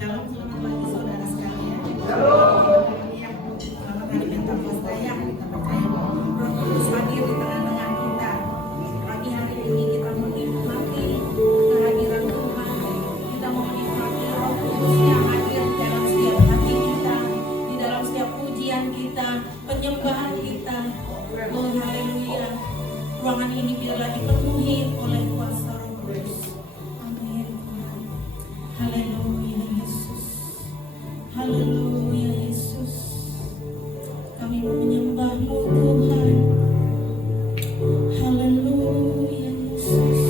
Shalom, selamat pagi saudara sekalian. Ya, selamat hari Pentakosta ya. Kita percaya bahwa Roh Kudus hadir di tengah-tengah kita. Pagi hari ini kita menikmati kehadiran Tuhan. Kita mau menikmati Roh Kudus yang hadir di dalam setiap hati kita, di dalam setiap pujian kita, penyembahan kita. Oh haleluya. Ruangan ini biarlah dipenuhi oleh kuasa Roh Kudus. Amin. Haleluya Yesus. Haleluya Yesus. Kami mau menyembah-Mu Tuhan. Haleluya Yesus.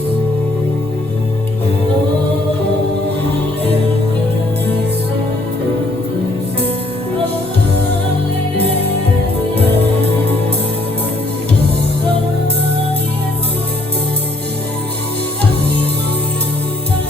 Oh haleluya Yesus. Oh haleluya. Oh Yesus. Kami mau menyembah.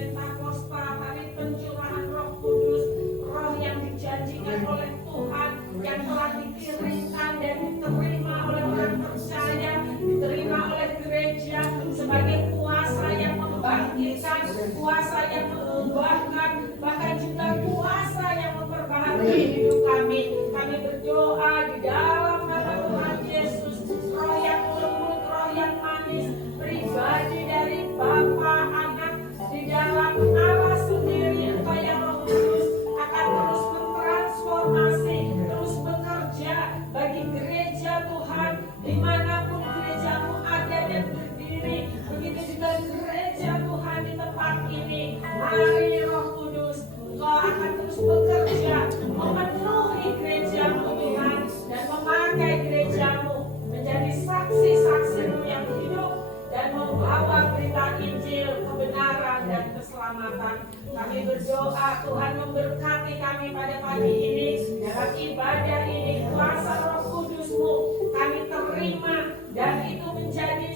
Pentakosta, hari pencurahan Roh Kudus, Roh yang dijanjikan oleh Tuhan, yang telah dikirimkan dan diterima oleh orang percaya, diterima oleh gereja sebagai kuasa yang membangkitkan, kuasa yang mengubahkan, bahkan juga kuasa yang memperbaharui hidup kami. Kami berdoa di dalam nama Tuhan Yesus, Roh yang lembut, Roh yang manis, pribadi dari Bapa, Anak, di dalam Allah sendiri, Engkau yang Roh Kudus akan terus mentransformasi, terus bekerja bagi gereja Tuhan, dimanapun gerejamu ada dan berdiri. Begitu juga gereja Tuhan di tempat ini. Mari Roh Kudus, Engkau akan terus bekerja, memenuhi gerejamu Tuhan, dan memakai gerejamu menjadi saksi-saksi-Mu yang hidup dan membawa berita Injil, kebenaran dan keselamatan. Kami berdoa Tuhan memberkati kami pada pagi ini, dalam ibadah ini kuasa Roh Kudus-Mu kami terima, dan itu menjadi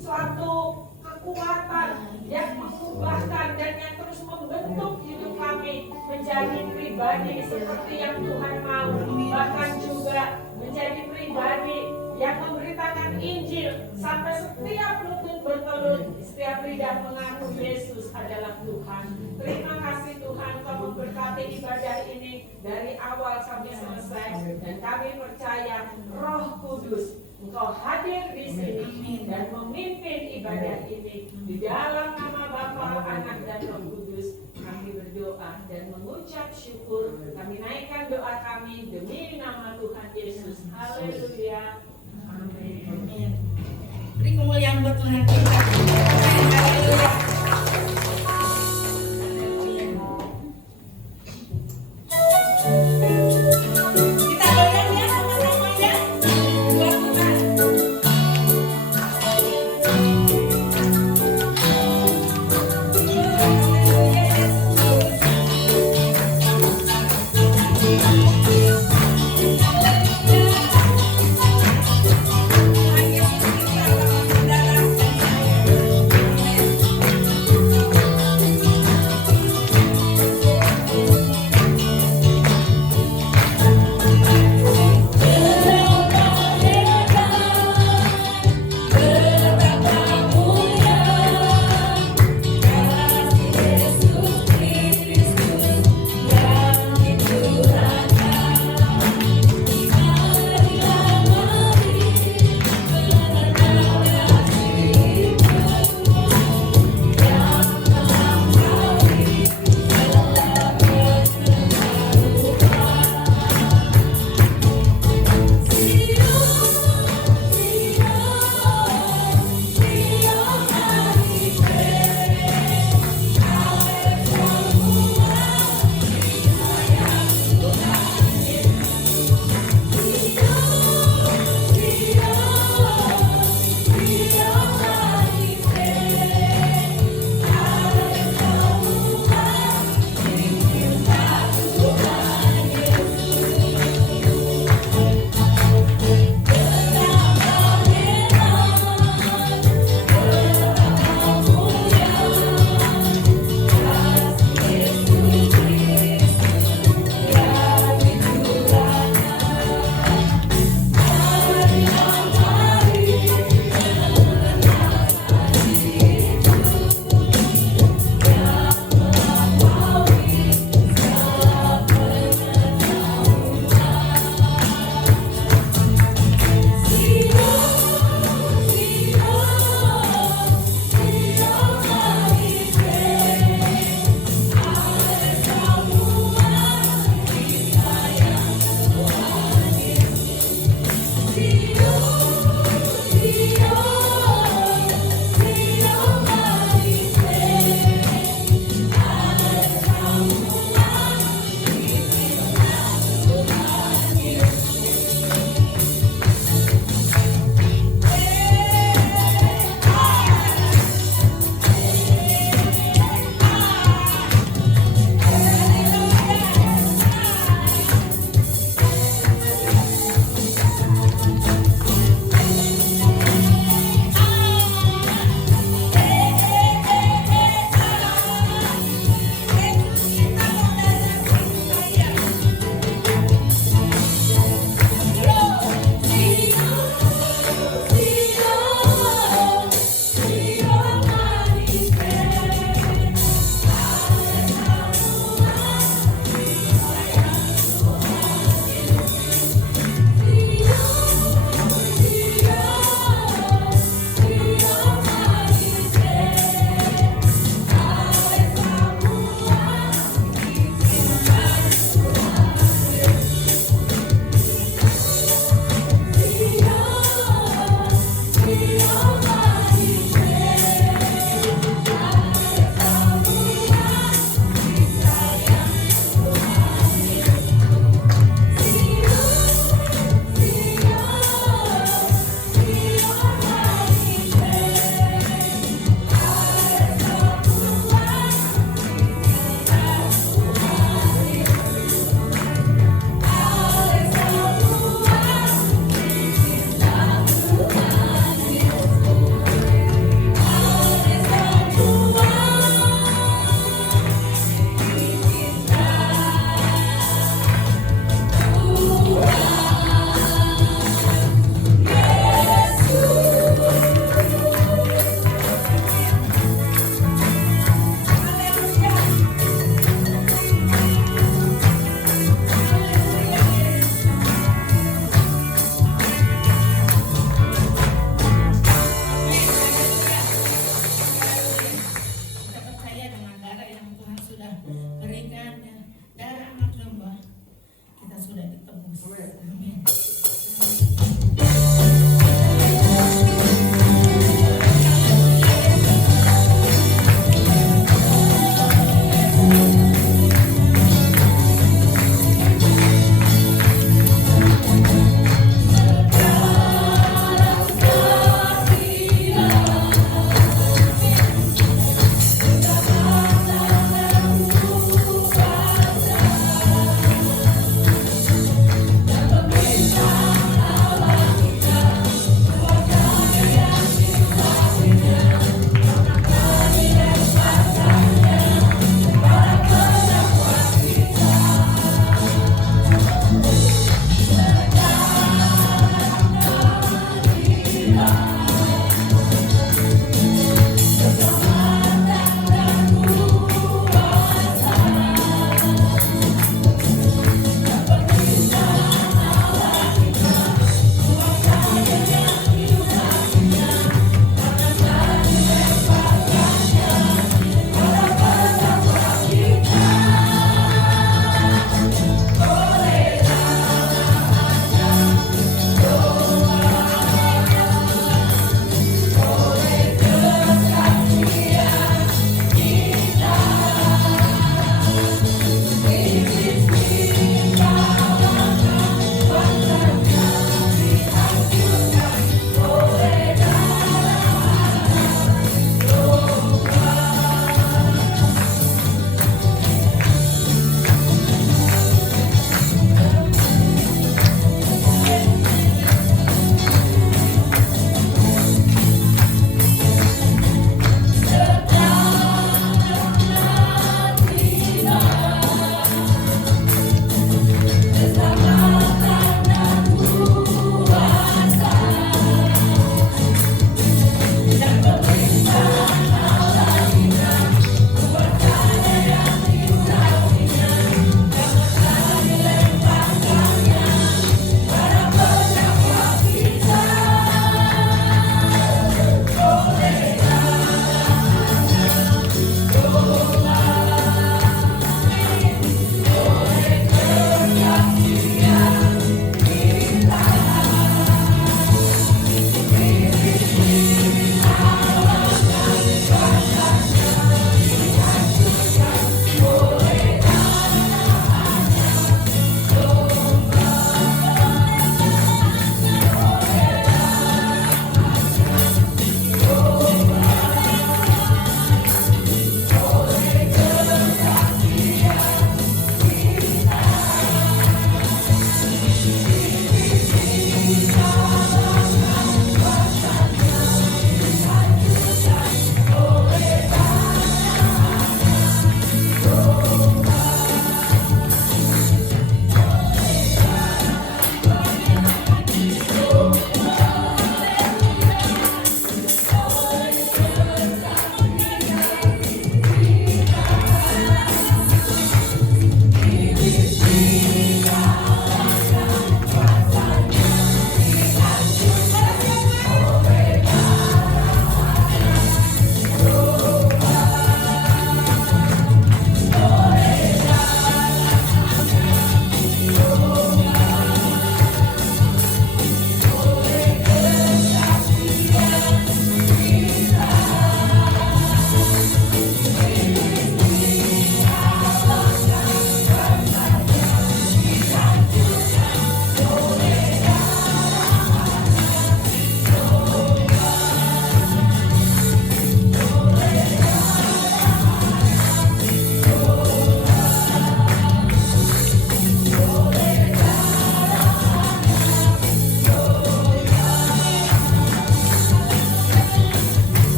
suatu kekuatan yang mengubahkan dan yang terus membentuk hidup kami menjadi pribadi seperti yang Tuhan mau, bahkan juga menjadi pribadi yang memberitakan Injil sampai setiap lutut bertelut, setiap lidah mengaku Yesus adalah Tuhan. Terima kasih Tuhan, Kau memberkati ibadah ini dari awal sampai selesai, dan kami percaya Roh Kudus Engkau hadir di sini dan memimpin ibadah ini. Di dalam nama Bapa, Anak, dan Roh Kudus kami berdoa dan mengucap syukur. Kami naikkan doa kami demi nama Tuhan Yesus. Haleluya. Amin. Beri kemuliaan buat Tuhan kita. Haleluya. Kita goyang ya sama-sama ya. Buat Tuhan. Tuhan Yesus kita dalam darah dan air.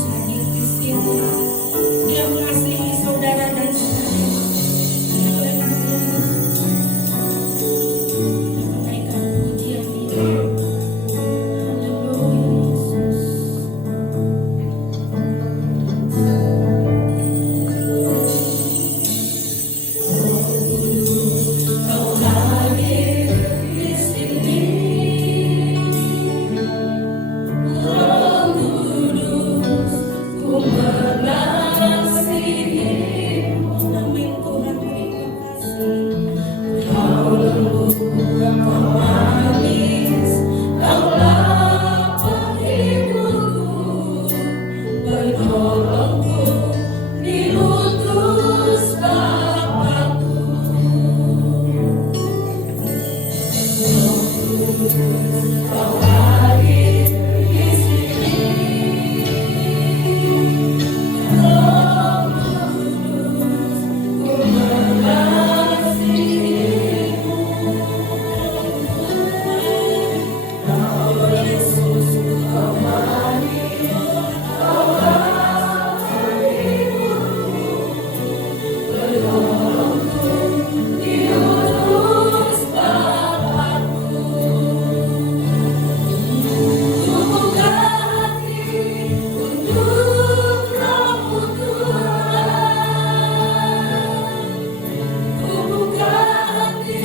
Kudus hadir di sini. Dia mengasihi saudara dan saudara. Haleluya. Kita naikkan pujian ini. Haleluya Yesus. Kau hadir di sini. Roh Kudus, ku mengasihimu. Amin Tuhan, terima kasih. Kau lembut, kau manis, kaulah penghiburku, penolongku, diutus Bapakku. Roh Kudus, kau hadir di sini. Roh Kudus, ku mengasihimu. Kau Yesus, kau manis, kaulah penghiburku, penolongku, diutus Bapakku. Ku buka hati untuk Roh-Mu Tuhan. Ku buka hati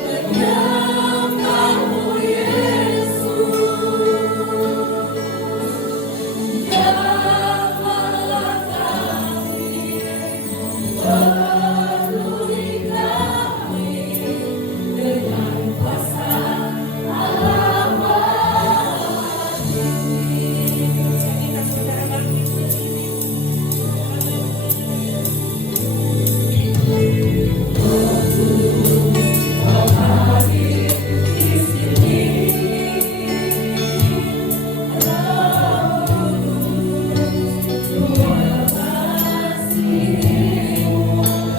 menyembah-Mu Yesus. Jamahlah kami, penuhi kami dengan kuasa Allah ini. Kita saudara bangkit di sini. Roh Kudus, kau hadir di sini. Roh Kudus, ku mengasihimu.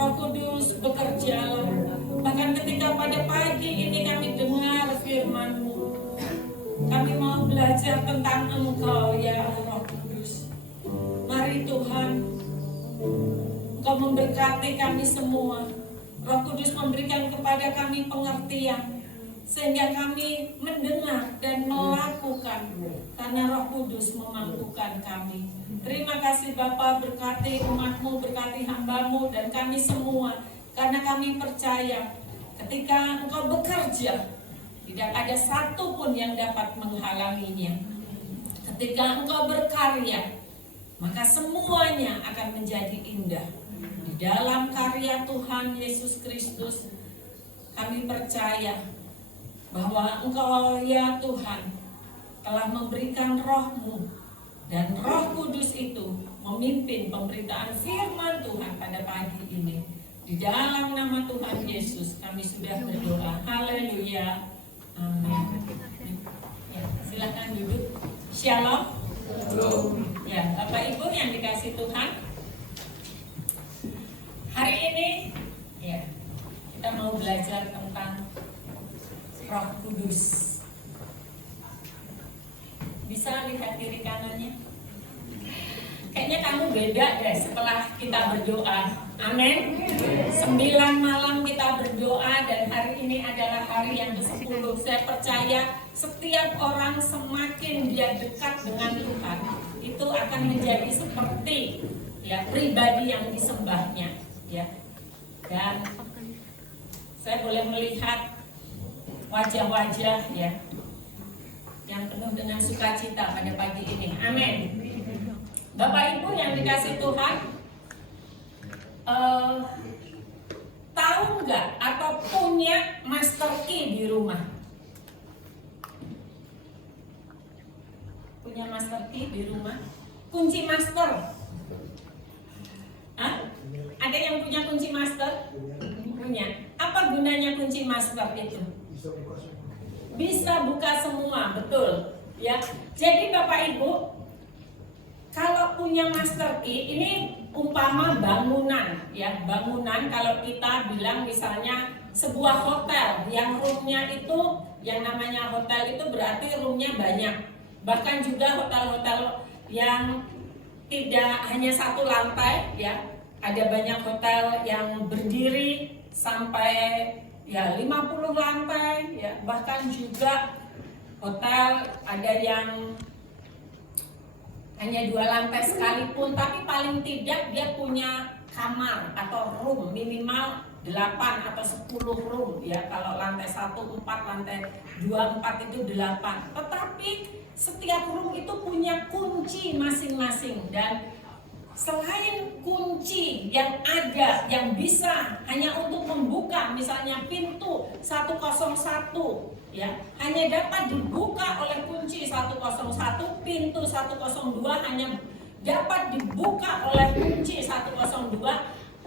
Roh Kudus bekerja. Bahkan ketika pada pagi ini kami dengar firman-Mu, kami mau belajar tentang Engkau ya Roh Kudus. Mari Tuhan, Engkau memberkati kami semua. Roh Kudus memberikan kepada kami pengertian, sehingga kami mendengar dan melakukan, karena Roh Kudus memampukan kami. Terima kasih Bapa, berkati umat-Mu, berkati hamba-Mu dan kami semua, karena kami percaya ketika Engkau bekerja, tidak ada satu pun yang dapat menghalanginya. Ketika Engkau berkarya, maka semuanya akan menjadi indah. Di dalam karya Tuhan Yesus Kristus, kami percaya bahwa Engkau ya Tuhan telah memberikan Roh-Mu, dan Roh Kudus itu memimpin pemberitaan firman Tuhan pada pagi ini. Di dalam nama Tuhan Yesus kami sudah berdoa. Haleluya. Amin. Ya, silakan duduk. Shalom. Ya, Bapak Ibu yang dikasih Tuhan, hari ini ya kita mau belajar tentang Roh Kudus. Bisa lihat kiri kanannya? Kayaknya kamu beda deh setelah kita berdoa. Amin. 9 malam kita berdoa dan hari ini adalah hari yang ke-10. Saya percaya setiap orang semakin dia dekat dengan Tuhan, itu akan menjadi seperti ya pribadi yang disembahnya ya. Dan saya boleh melihat wajah-wajah ya yang penuh dengan sukacita pada pagi ini. Amin. Bapak Ibu yang dikasih Tuhan, tahu nggak atau punya master key di rumah? Punya master key di rumah? Kunci master? Hah? Ada yang punya kunci master? Punya. Apa gunanya kunci master itu? Bisa buka semua, betul. Ya. Jadi Bapak Ibu, kalau punya master key, ini umpama bangunan, ya bangunan. Kalau kita bilang misalnya sebuah hotel, yang roomnya itu, yang namanya hotel itu berarti roomnya banyak. Bahkan juga hotel-hotel yang tidak hanya satu lantai, ya ada banyak hotel yang berdiri sampai ya 50 lantai, ya bahkan juga hotel ada yang hanya 2 lantai sekalipun, tapi paling tidak dia punya kamar atau room minimal 8 atau 10 room ya. Kalau lantai 1 4, lantai 2 4 itu 8. Tetapi setiap room itu punya kunci masing-masing, dan selain kunci yang ada yang bisa hanya untuk membuka misalnya pintu 101 ya, hanya dapat dibuka oleh kunci 101, pintu 102 hanya dapat dibuka oleh kunci 102.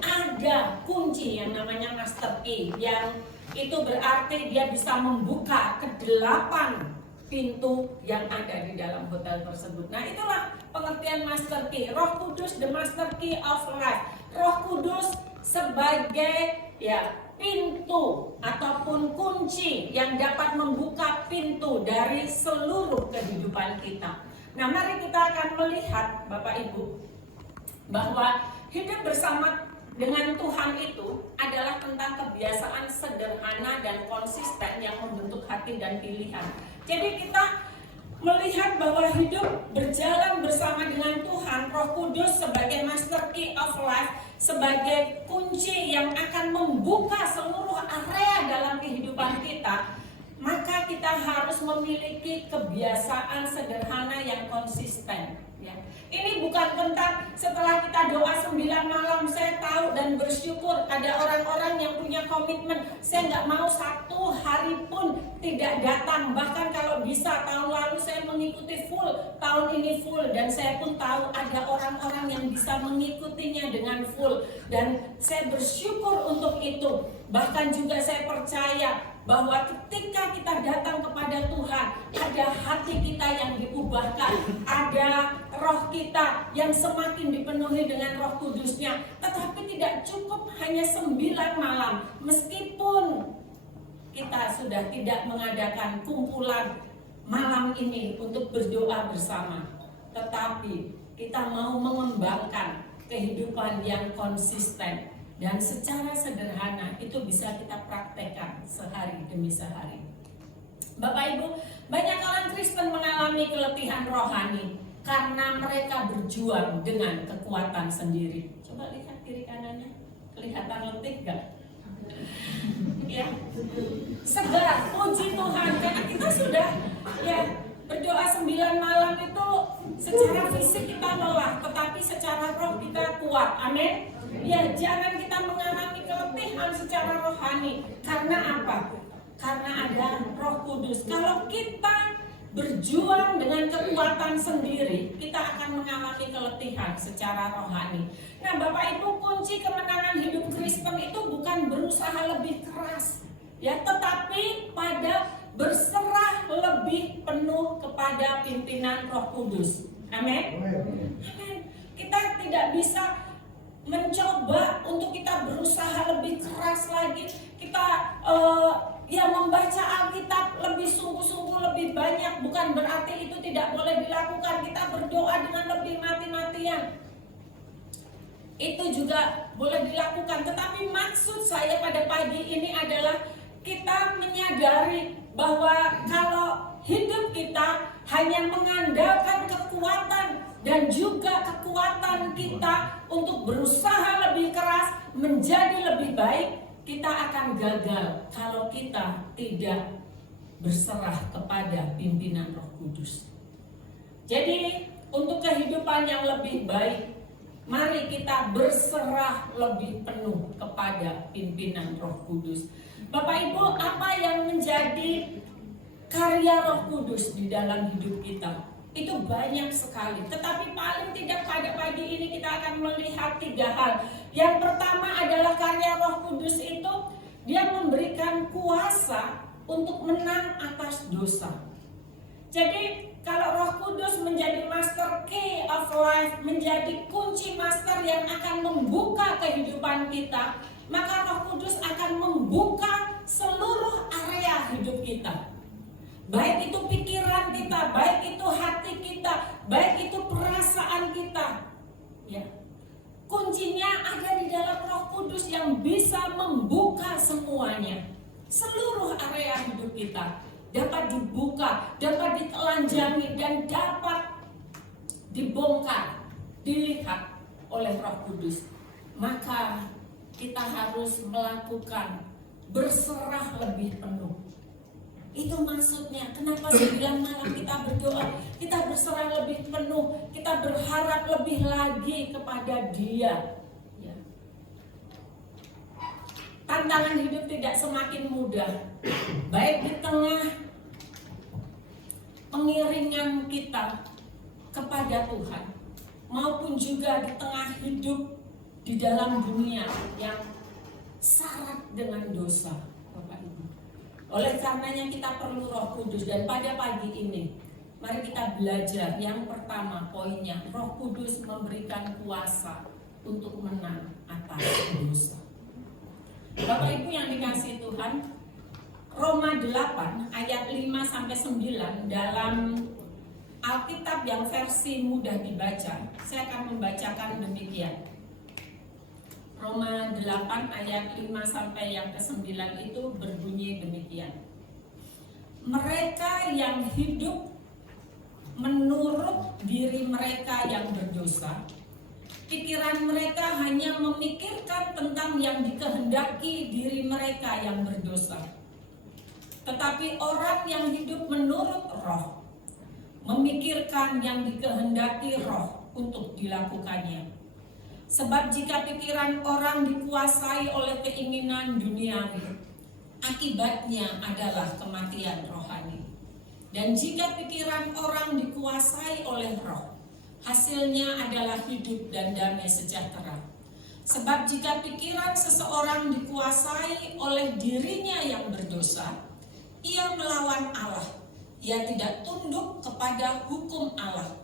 Ada kunci yang namanya master key, yang itu berarti dia bisa membuka ke-8 pintu yang ada di dalam hotel tersebut. Nah, itulah pengertian master key. Roh Kudus, the master key of life. Roh Kudus sebagai ya pintu ataupun kunci yang dapat membuka pintu dari seluruh kehidupan kita. Nah, mari kita akan melihat Bapak Ibu bahwa hidup bersama dengan Tuhan itu adalah tentang kebiasaan sederhana dan konsisten yang membentuk hati dan pilihan. Jadi kita melihat bahwa hidup berjalan bersama dengan Tuhan, Roh Kudus sebagai master key of life, sebagai kunci yang akan membuka seluruh area dalam kehidupan kita, maka kita harus memiliki kebiasaan sederhana yang konsisten. Ya. Ini bukan tentang setelah kita doa 9 malam, saya tahu dan bersyukur ada orang-orang yang punya komitmen, saya nggak mau 1 hari pun tidak datang. Bahkan kalau bisa tahun lalu saya mengikuti full, tahun ini full, dan saya pun tahu ada orang-orang yang bisa mengikutinya dengan full, dan saya bersyukur untuk itu. Bahkan juga saya percaya bahwa ketika kita datang kepada Tuhan, ada hati kita yang diubah diubahkan. Ada roh kita yang semakin dipenuhi dengan Roh Kudusnya. Tetapi tidak cukup hanya 9 malam. Meskipun kita sudah tidak mengadakan kumpulan malam ini untuk berdoa bersama, tetapi kita mau mengembangkan kehidupan yang konsisten. Dan secara sederhana itu bisa kita praktekkan sehari demi sehari. Bapak Ibu, banyak orang Kristen mengalami keletihan rohani karena mereka berjuang dengan kekuatan sendiri. Coba lihat kiri kanannya, kelihatan letih gak? Ya, segar, puji Tuhan, karena kita sudah ya berdoa 9 malam itu secara fisik kita lelah, tetapi secara roh kita kuat. Amin. Ya, jangan kita mengalami keletihan secara rohani. Karena apa? Karena ada Roh Kudus. Kalau kita berjuang dengan kekuatan sendiri, kita akan mengalami keletihan secara rohani. Nah, Bapak Ibu, kunci kemenangan hidup Kristen itu bukan berusaha lebih keras, ya, tetapi pada berserah lebih penuh kepada pimpinan Roh Kudus. Amin. Amin. Kita tidak bisa mencoba untuk kita berusaha lebih keras lagi. Kita membaca Alkitab lebih sungguh-sungguh, lebih banyak. Bukan berarti itu tidak boleh dilakukan. Kita berdoa dengan lebih mati-matian, itu juga boleh dilakukan. Tetapi maksud saya pada pagi ini adalah kita menyadari bahwa kalau hidup kita hanya mengandalkan kekuatan dan juga kekuatan kita untuk berusaha lebih keras menjadi lebih baik, kita akan gagal kalau kita tidak berserah kepada pimpinan Roh Kudus. Jadi untuk kehidupan yang lebih baik, mari kita berserah lebih penuh kepada pimpinan Roh Kudus. Bapak Ibu, apa yang menjadi karya Roh Kudus di dalam hidup kita? Itu banyak sekali, tetapi paling tidak pada pagi ini kita akan melihat 3 hal. Yang pertama adalah karya Roh Kudus itu dia memberikan kuasa untuk menang atas dosa. Jadi kalau Roh Kudus menjadi master key of life, menjadi kunci master yang akan membuka kehidupan kita, maka Roh Kudus akan membuka seluruh area hidup kita. Baik itu pikiran kita, baik itu hati kita, baik itu perasaan kita. Ya. Kuncinya ada di dalam Roh Kudus yang bisa membuka semuanya. Seluruh area hidup kita dapat dibuka, dapat ditelanjangi, dan dapat dibongkar, dilihat oleh Roh Kudus. Maka kita harus melakukan berserah lebih penuh. Itu maksudnya, kenapa 9 malam kita berdoa, kita berserah lebih penuh, kita berharap lebih lagi kepada Dia. Ya. Tantangan hidup tidak semakin mudah, baik di tengah pengiringan kita kepada Tuhan, maupun juga di tengah hidup di dalam dunia yang syarat dengan dosa. Oleh karenanya kita perlu Roh Kudus, dan pada pagi ini mari kita belajar. Yang pertama poinnya, Roh Kudus memberikan kuasa untuk menang atas dosa. Bapak Ibu yang dikasihi Tuhan, Roma 8 ayat 5-9 dalam Alkitab yang versi mudah dibaca, saya akan membacakan demikian. Roma 8 ayat 5 sampai yang ke-9 itu berbunyi demikian. Mereka yang hidup menurut diri mereka yang berdosa, pikiran mereka hanya memikirkan tentang yang dikehendaki diri mereka yang berdosa. Tetapi orang yang hidup menurut Roh, memikirkan yang dikehendaki Roh untuk dilakukannya. Sebab jika pikiran orang dikuasai oleh keinginan duniawi, akibatnya adalah kematian rohani. Dan jika pikiran orang dikuasai oleh Roh, hasilnya adalah hidup dan damai sejahtera. Sebab jika pikiran seseorang dikuasai oleh dirinya yang berdosa, ia melawan Allah ia tidak tunduk kepada hukum Allah.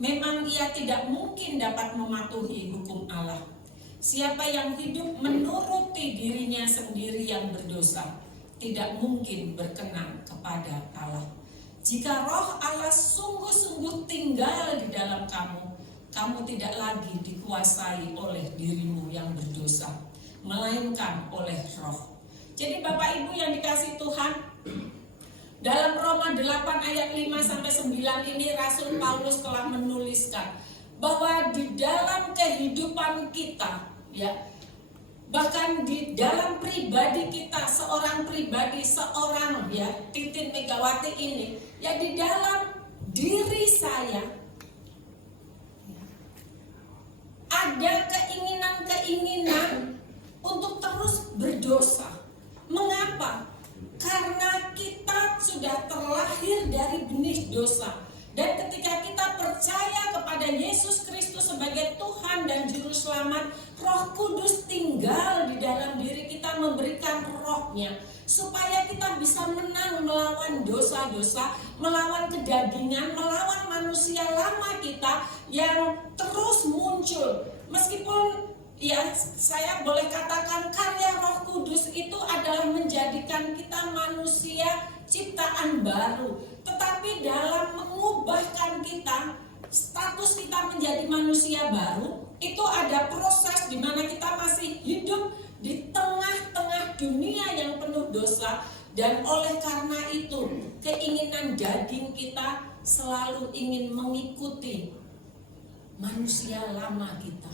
Memang ia tidak mungkin dapat mematuhi hukum Allah. Siapa yang hidup menuruti dirinya sendiri yang berdosa, tidak mungkin berkenan kepada Allah. Jika roh Allah sungguh-sungguh tinggal di dalam kamu, kamu tidak lagi dikuasai oleh dirimu yang berdosa, melainkan oleh roh. Jadi Bapak Ibu yang dikasihi Tuhan, dalam Roma 8 ayat 5-9 ini Rasul Paulus telah menuliskan bahwa di dalam kehidupan kita, ya, bahkan di dalam pribadi kita, seorang ya Titin Megawati ini, ya, di dalam diri saya ada keinginan untuk terus berdosa. Mengapa? Karena kita sudah terlahir dari benih dosa. Dan ketika kita percaya kepada Yesus Kristus sebagai Tuhan dan Juru Selamat, Roh Kudus tinggal di dalam diri kita, memberikan rohnya supaya kita bisa menang melawan dosa-dosa, melawan kedagingan, melawan manusia lama kita yang terus muncul. Meskipun ya saya boleh katakan karya Roh Kudus itu adalah menjadikan kita manusia ciptaan baru, tetapi dalam mengubahkan kita, status kita menjadi manusia baru, itu ada proses di mana kita masih hidup di tengah-tengah dunia yang penuh dosa. Dan oleh karena itu, keinginan daging kita selalu ingin mengikuti manusia lama kita.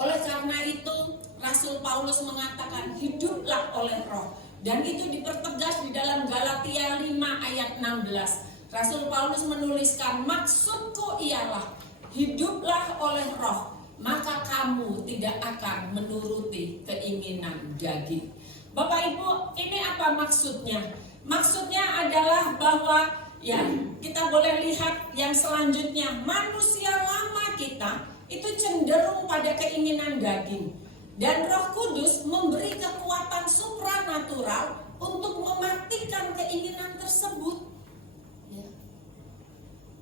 Oleh karena itu, Rasul Paulus mengatakan, hiduplah oleh roh. Dan itu dipertegas di dalam Galatia 5 ayat 16. Rasul Paulus menuliskan, maksudku ialah, hiduplah oleh roh, maka kamu tidak akan menuruti keinginan daging. Bapak Ibu, ini apa maksudnya? Maksudnya adalah bahwa ya kita boleh lihat yang selanjutnya, manusia lama kita itu cenderung pada keinginan daging. Dan Roh Kudus memberi kekuatan supranatural untuk mematikan keinginan tersebut. Ya.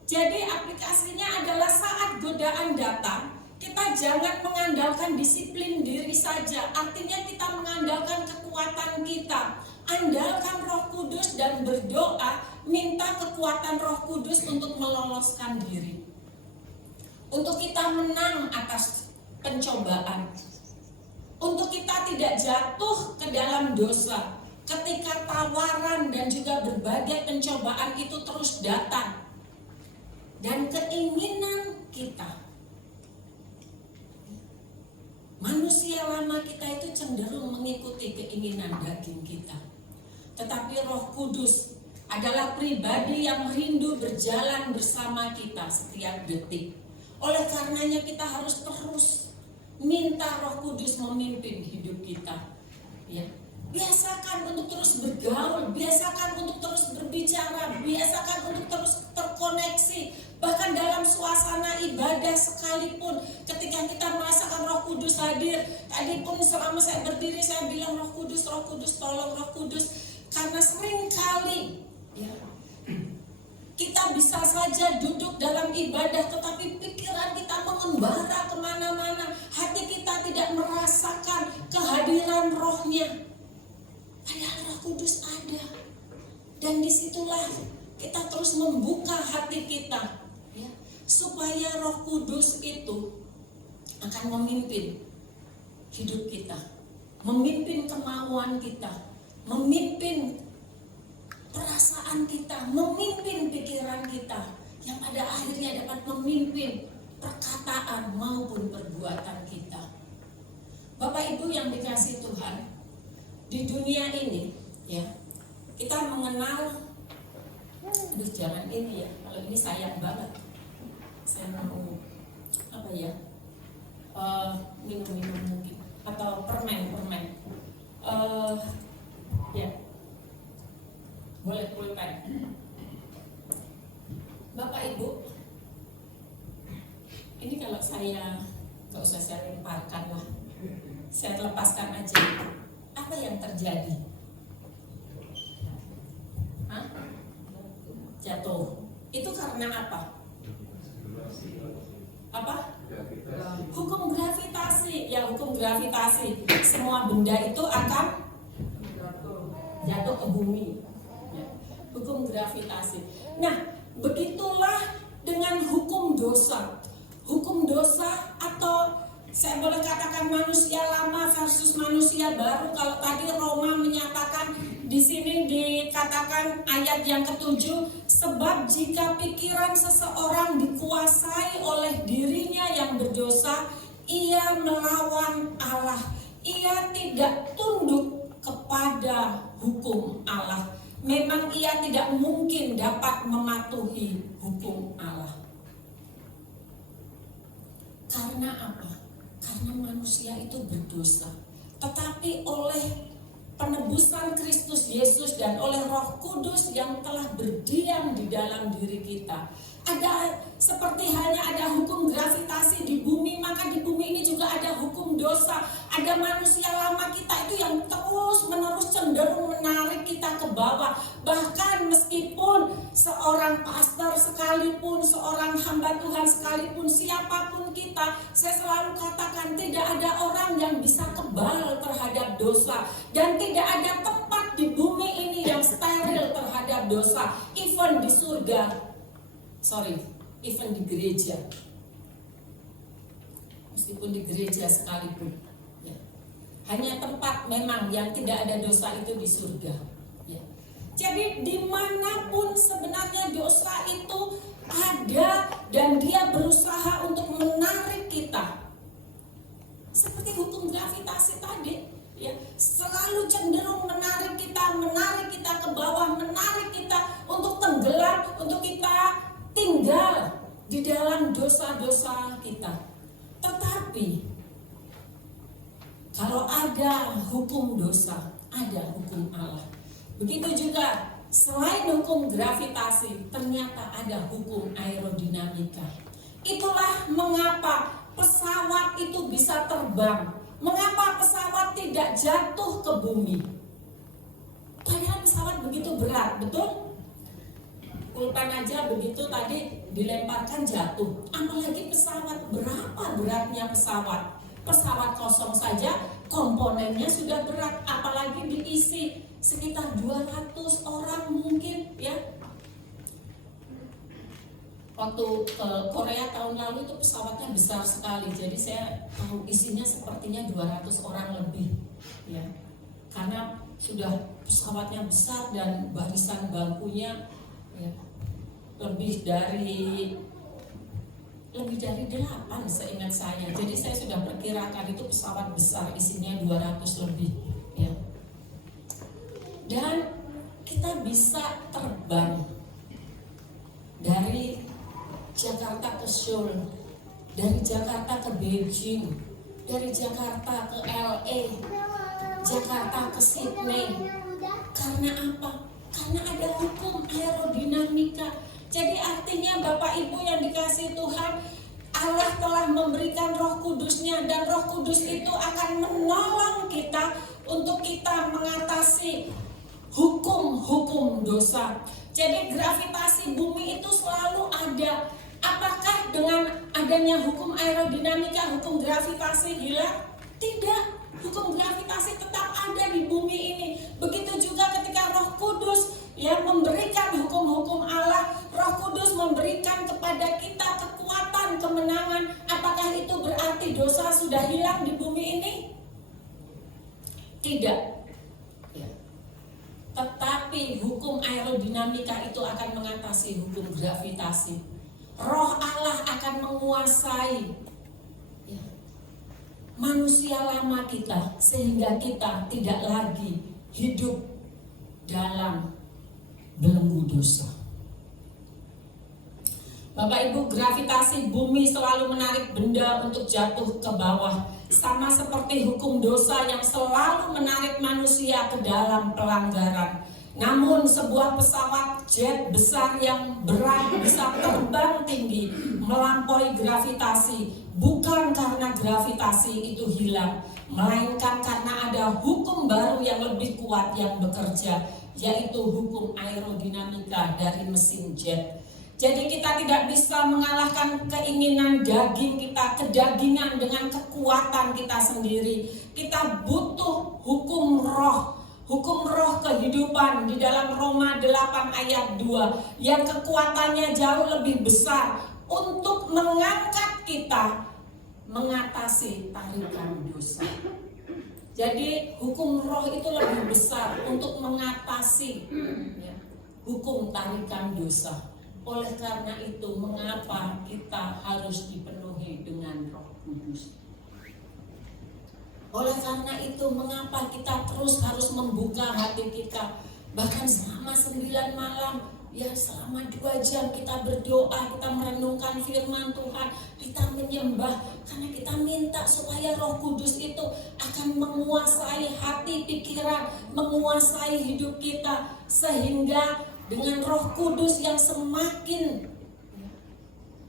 Jadi aplikasinya adalah saat godaan datang, kita jangan mengandalkan disiplin diri saja. Artinya kita mengandalkan kekuatan kita. Andalkan Roh Kudus dan berdoa, minta kekuatan Roh Kudus untuk meloloskan diri. Untuk kita menang atas pencobaan. Untuk kita tidak jatuh ke dalam dosa ketika tawaran dan juga berbagai pencobaan itu terus datang. Dan keinginan kita, manusia lama kita itu cenderung mengikuti keinginan daging kita. Tetapi Roh Kudus adalah pribadi yang rindu berjalan bersama kita setiap detik. Oleh karenanya kita harus terus minta Roh Kudus memimpin hidup kita. Ya. Biasakan untuk terus bergaul, biasakan untuk terus berbicara, biasakan untuk terus terkoneksi. Bahkan dalam suasana ibadah sekalipun, ketika kita merasakan Roh Kudus hadir, tadi pun selama saya berdiri saya bilang Roh Kudus, tolong Roh Kudus. Karena seringkali ya, kita bisa saja duduk dalam ibadah, tetapi pikiran kita mengembara kemana-mana. Hati kita tidak merasakan kehadiran rohnya. Padahal Roh Kudus ada. Dan disitulah kita terus membuka hati kita, ya, supaya Roh Kudus itu akan memimpin hidup kita, memimpin kemauan kita, memimpin perasaan kita, memimpin pikiran kita, yang pada akhirnya dapat memimpin perkataan maupun perbuatan kita. Bapak Ibu yang dikasihi Tuhan, di dunia ini ya kita mengenal, jangan ini ya, kalau ini sayang banget, saya mau apa ya, minum mungkin atau permen ya. Boleh pulpen. Bapak Ibu, ini kalau saya gak usah saya lemparkan lah, saya lepaskan aja. Apa yang terjadi? jatuh. Itu karena apa? Hukum gravitasi. Ya, hukum gravitasi. Semua benda itu akan jatuh ke bumi. Ya, hukum gravitasi. Nah, begitulah dengan hukum dosa. Hukum dosa atau saya boleh katakan manusia lama versus manusia baru. Kalau tadi Roma menyatakan, di sini dikatakan ayat yang ke-7, sebab jika pikiran seseorang dikuasai oleh dirinya yang berdosa, ia melawan Allah. Ia tidak tunduk kepada hukum Allah. Memang ia tidak mungkin dapat mematuhi hukum Allah. Karena apa? Karena manusia itu berdosa. Tetapi oleh penebusan Kristus Yesus dan oleh Roh Kudus yang telah berdiam di dalam diri kita, ada seperti halnya ada hukum gravitasi di bumi, maka di bumi ini juga ada hukum dosa. Ada manusia lama kita itu yang terus menerus cenderung menarik kita ke bawah. Bahkan meskipun seorang pastor sekalipun, seorang hamba Tuhan sekalipun, siapapun kita, saya selalu katakan tidak ada orang yang bisa kebal terhadap dosa. Dan tidak ada tempat di bumi ini yang steril terhadap dosa. Even di surga, even di gereja, meskipun di gereja sekalipun, ya. Hanya tempat memang yang tidak ada dosa itu di surga, ya. Jadi dimanapun sebenarnya dosa itu ada dan dia berusaha untuk menarik kita, seperti hukum gravitasi tadi, ya, selalu cenderung menarik kita ke bawah, menarik kita untuk tenggelam, untuk kita tinggal di dalam dosa-dosa kita. Tetapi kalau ada hukum dosa, ada hukum Allah. Begitu juga selain hukum gravitasi, ternyata ada hukum aerodinamika. Itulah mengapa pesawat itu bisa terbang. Mengapa pesawat tidak jatuh ke bumi? Padahal pesawat begitu berat, betul? Pulpen aja begitu tadi dilemparkan jatuh. Apalagi pesawat, berapa beratnya pesawat? Pesawat kosong saja komponennya sudah berat, apalagi diisi sekitar 200 orang mungkin, ya. Waktu ke Korea tahun lalu itu pesawatnya besar sekali, jadi saya tahu isinya sepertinya 200 orang lebih, ya. Karena sudah pesawatnya besar dan barisan bangkunya, ya, lebih dari 8 seingat saya. Jadi saya sudah perkirakan itu pesawat besar, isinya 200 lebih, ya. Dan kita bisa terbang dari Jakarta ke Seoul, dari Jakarta ke Beijing, dari Jakarta ke LA, Jakarta ke Sydney. Karena apa? Karena ada hukum aerodinamika. Jadi artinya Bapak Ibu yang dikasihi Tuhan, Allah telah memberikan Roh Kudus-Nya, dan Roh Kudus itu akan menolong kita untuk kita mengatasi hukum-hukum dosa. Jadi gravitasi bumi itu selalu ada. Apakah dengan adanya hukum aerodinamika, hukum gravitasi hilang? Tidak, hukum gravitasi tetap ada di bumi ini. Begitu juga ketika Roh Kudus yang memberikan hukum-hukum Allah, Roh Kudus memberikan kepada kita kekuatan, kemenangan. Apakah itu berarti dosa sudah hilang di bumi ini? Tidak. Ya. Tetapi hukum aerodinamika itu akan mengatasi hukum gravitasi. Roh Allah akan menguasai, ya, manusia lama kita, sehingga kita tidak lagi hidup dalam belenggu dosa. Bapak Ibu, gravitasi bumi selalu menarik benda untuk jatuh ke bawah, sama seperti hukum dosa yang selalu menarik manusia ke dalam pelanggaran. Namun sebuah pesawat jet besar yang berat bisa terbang tinggi melampaui gravitasi, bukan karena gravitasi itu hilang, melainkan karena ada hukum baru yang lebih kuat yang bekerja, yaitu hukum aerodinamika dari mesin jet. Jadi kita tidak bisa mengalahkan keinginan daging kita, kedagingan dengan kekuatan kita sendiri. Kita butuh hukum roh kehidupan di dalam Roma 8 ayat 2 yang kekuatannya jauh lebih besar untuk mengangkat kita mengatasi tarikan dosa. Jadi hukum roh itu lebih besar untuk mengatasi hukum tarikan dosa. Oleh karena itu, mengapa kita harus dipenuhi dengan Roh Kudus? Oleh karena itu, mengapa kita terus harus membuka hati kita? Bahkan selama 9 malam, ya selama 2 jam kita berdoa, kita merenungkan firman Tuhan, kita menyembah, karena kita minta supaya Roh Kudus itu akan menguasai hati, pikiran, menguasai hidup kita, sehingga dengan Roh Kudus yang semakin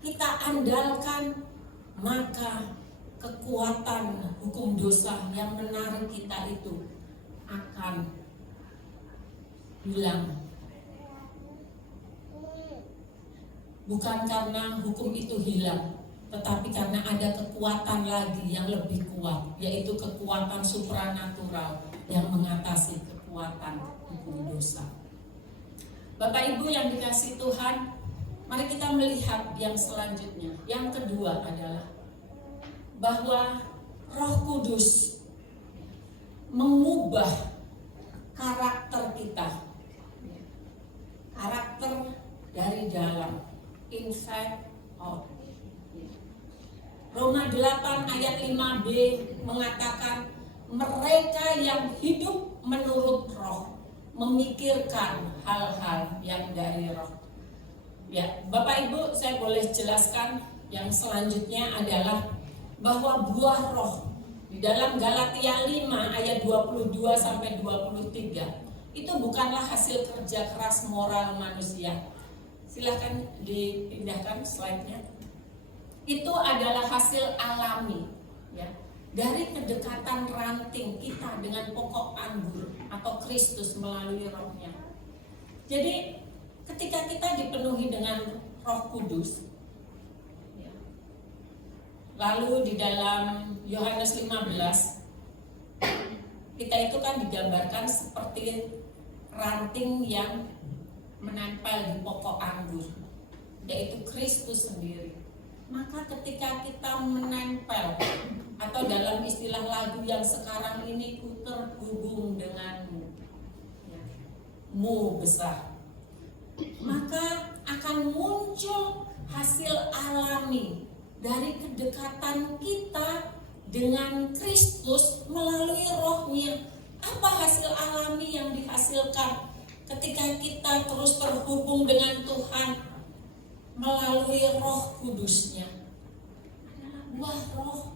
kita andalkan, maka kekuatan hukum dosa yang menarik kita itu akan hilang. Bukan karena hukum itu hilang, tetapi karena ada kekuatan lagi yang lebih kuat, yaitu kekuatan supranatural yang mengatasi kekuatan hukum dosa. Bapak Ibu yang dikasihi Tuhan, mari kita melihat yang selanjutnya. Yang kedua adalah bahwa Roh Kudus mengubah karakter kita. Karakter dari dalam, inside out. Roma 8 ayat 5b mengatakan mereka yang hidup menurut roh memikirkan hal-hal yang dari roh. Ya, Bapak Ibu, saya boleh jelaskan yang selanjutnya adalah bahwa buah roh di dalam Galatia 5 ayat 22 sampai 23 itu bukanlah hasil kerja keras moral manusia. Silahkan dipindahkan slide-nya. Itu adalah hasil alami, ya, dari kedekatan ranting kita dengan pokok anggur atau Kristus melalui rohnya. Jadi ketika kita dipenuhi dengan Roh Kudus, ya, lalu di dalam Yohanes 15 kita itu kan digambarkan seperti ranting yang menempel di pokok anggur, yaitu Kristus sendiri. Maka ketika kita menempel, atau dalam istilah lagu yang sekarang ini, ku terhubung denganmu, ya, mu besar, maka akan muncul hasil alami dari kedekatan kita dengan Kristus melalui rohnya. Apa hasil alami yang dihasilkan ketika kita terus terhubung dengan Tuhan melalui Roh Kudusnya? Adalah buah roh.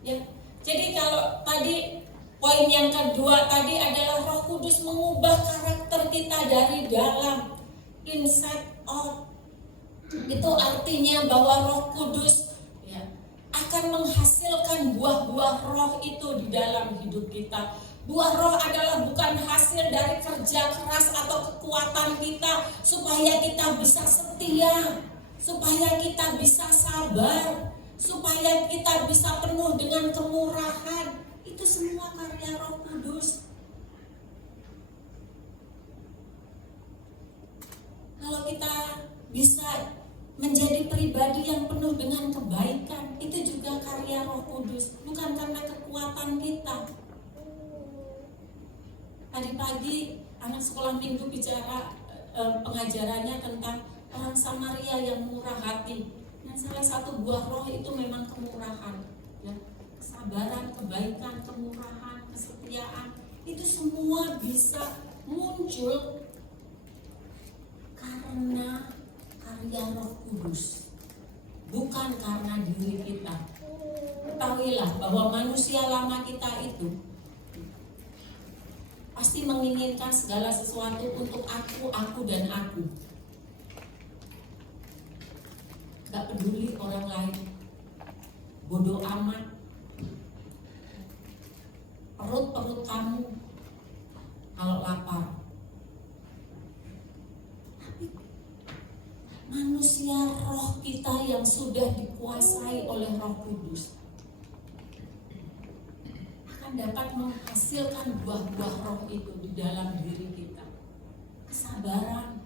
Ya. Jadi kalau tadi poin yang kedua tadi adalah Roh Kudus mengubah karakter kita dari dalam, inside out. Itu artinya bahwa Roh Kudus, ya, akan menghasilkan buah-buah roh itu di dalam hidup kita. Buah roh adalah bukan hasil dari kerja keras atau kekuatan kita supaya kita bisa setia, supaya kita bisa sabar, supaya kita bisa penuh dengan kemurahan. Itu semua karya Roh Kudus. Kalau kita bisa menjadi pribadi yang penuh dengan kebaikan, itu juga karya Roh Kudus, bukan karena kekuatan kita. Tadi pagi anak sekolah minggu bicara pengajarannya tentang orang Samaria yang murah hati. Dan salah satu buah roh itu memang kemurahan, ya. Kesabaran, kebaikan, kemurahan, kesetiaan. Itu semua bisa muncul karena karya Roh Kudus, bukan karena diri kita. Ketahuilah bahwa manusia lama kita itu pasti menginginkan segala sesuatu untuk aku dan aku. Gak peduli orang lain, bodoh amat. Perut kamu kalau lapar, Tapi manusia roh kita yang sudah dikuasai oleh Roh Kudus akan dapat menghasilkan buah-buah roh itu di dalam diri kita. Kesabaran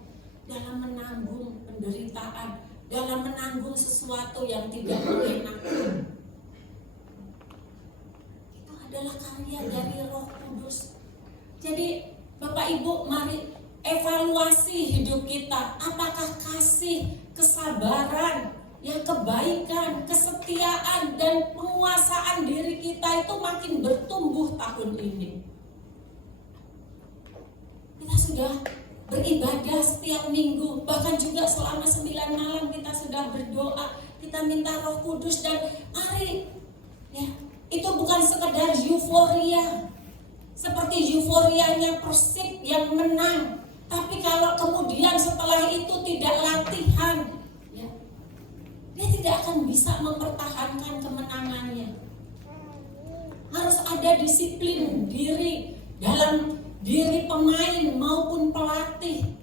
dalam menanggung penderitaan, dalam menanggung sesuatu yang tidak mengenakan. Itu adalah karya dari Roh Kudus. Jadi Bapak Ibu, mari evaluasi hidup kita. Apakah kasih, kesabaran, yang kebaikan, kesetiaan, dan penguasaan diri kita itu makin bertumbuh tahun ini? Kita sudah beribadah setiap minggu, bahkan juga selama 9 malam kita sudah berdoa, kita minta Roh Kudus, dan mari ya, itu bukan sekedar euforia seperti euforianya Persib yang menang, tapi kalau kemudian setelah itu tidak latihan, ya, dia tidak akan bisa mempertahankan kemenangannya. Harus ada disiplin diri dalam diri pemain maupun pelatih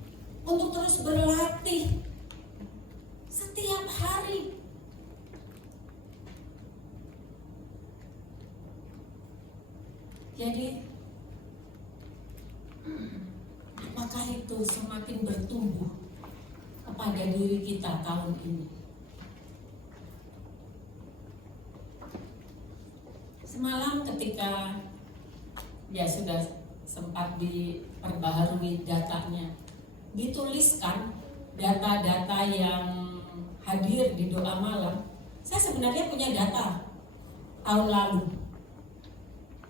untuk terus berlatih setiap hari. Jadi apakah itu semakin bertumbuh kepada diri kita tahun ini? Semalam ketika ya sudah sempat diperbaharui datanya, dituliskan data-data yang hadir di doa malam. Saya sebenarnya punya data tahun lalu,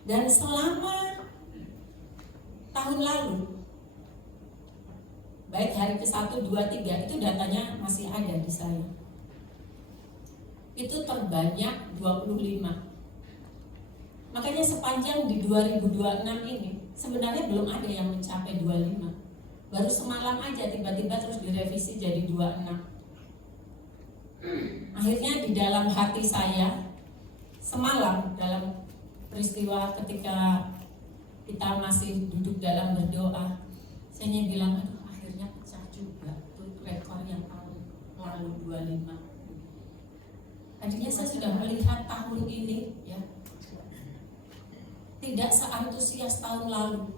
dan selama tahun lalu, baik hari ke-1, 2, 3, itu datanya masih ada di saya. Itu terbanyak 25. Makanya sepanjang di 2026 ini sebenarnya belum ada yang mencapai 25. Baru semalam aja tiba-tiba terus direvisi jadi 26. Akhirnya di dalam hati saya semalam, dalam peristiwa ketika kita masih duduk dalam berdoa, saya bilang, aduh akhirnya pecah juga tuh rekor yang tahun lalu 25. Tadinya saya sudah melihat tahun ini ya tidak seantusias tahun lalu,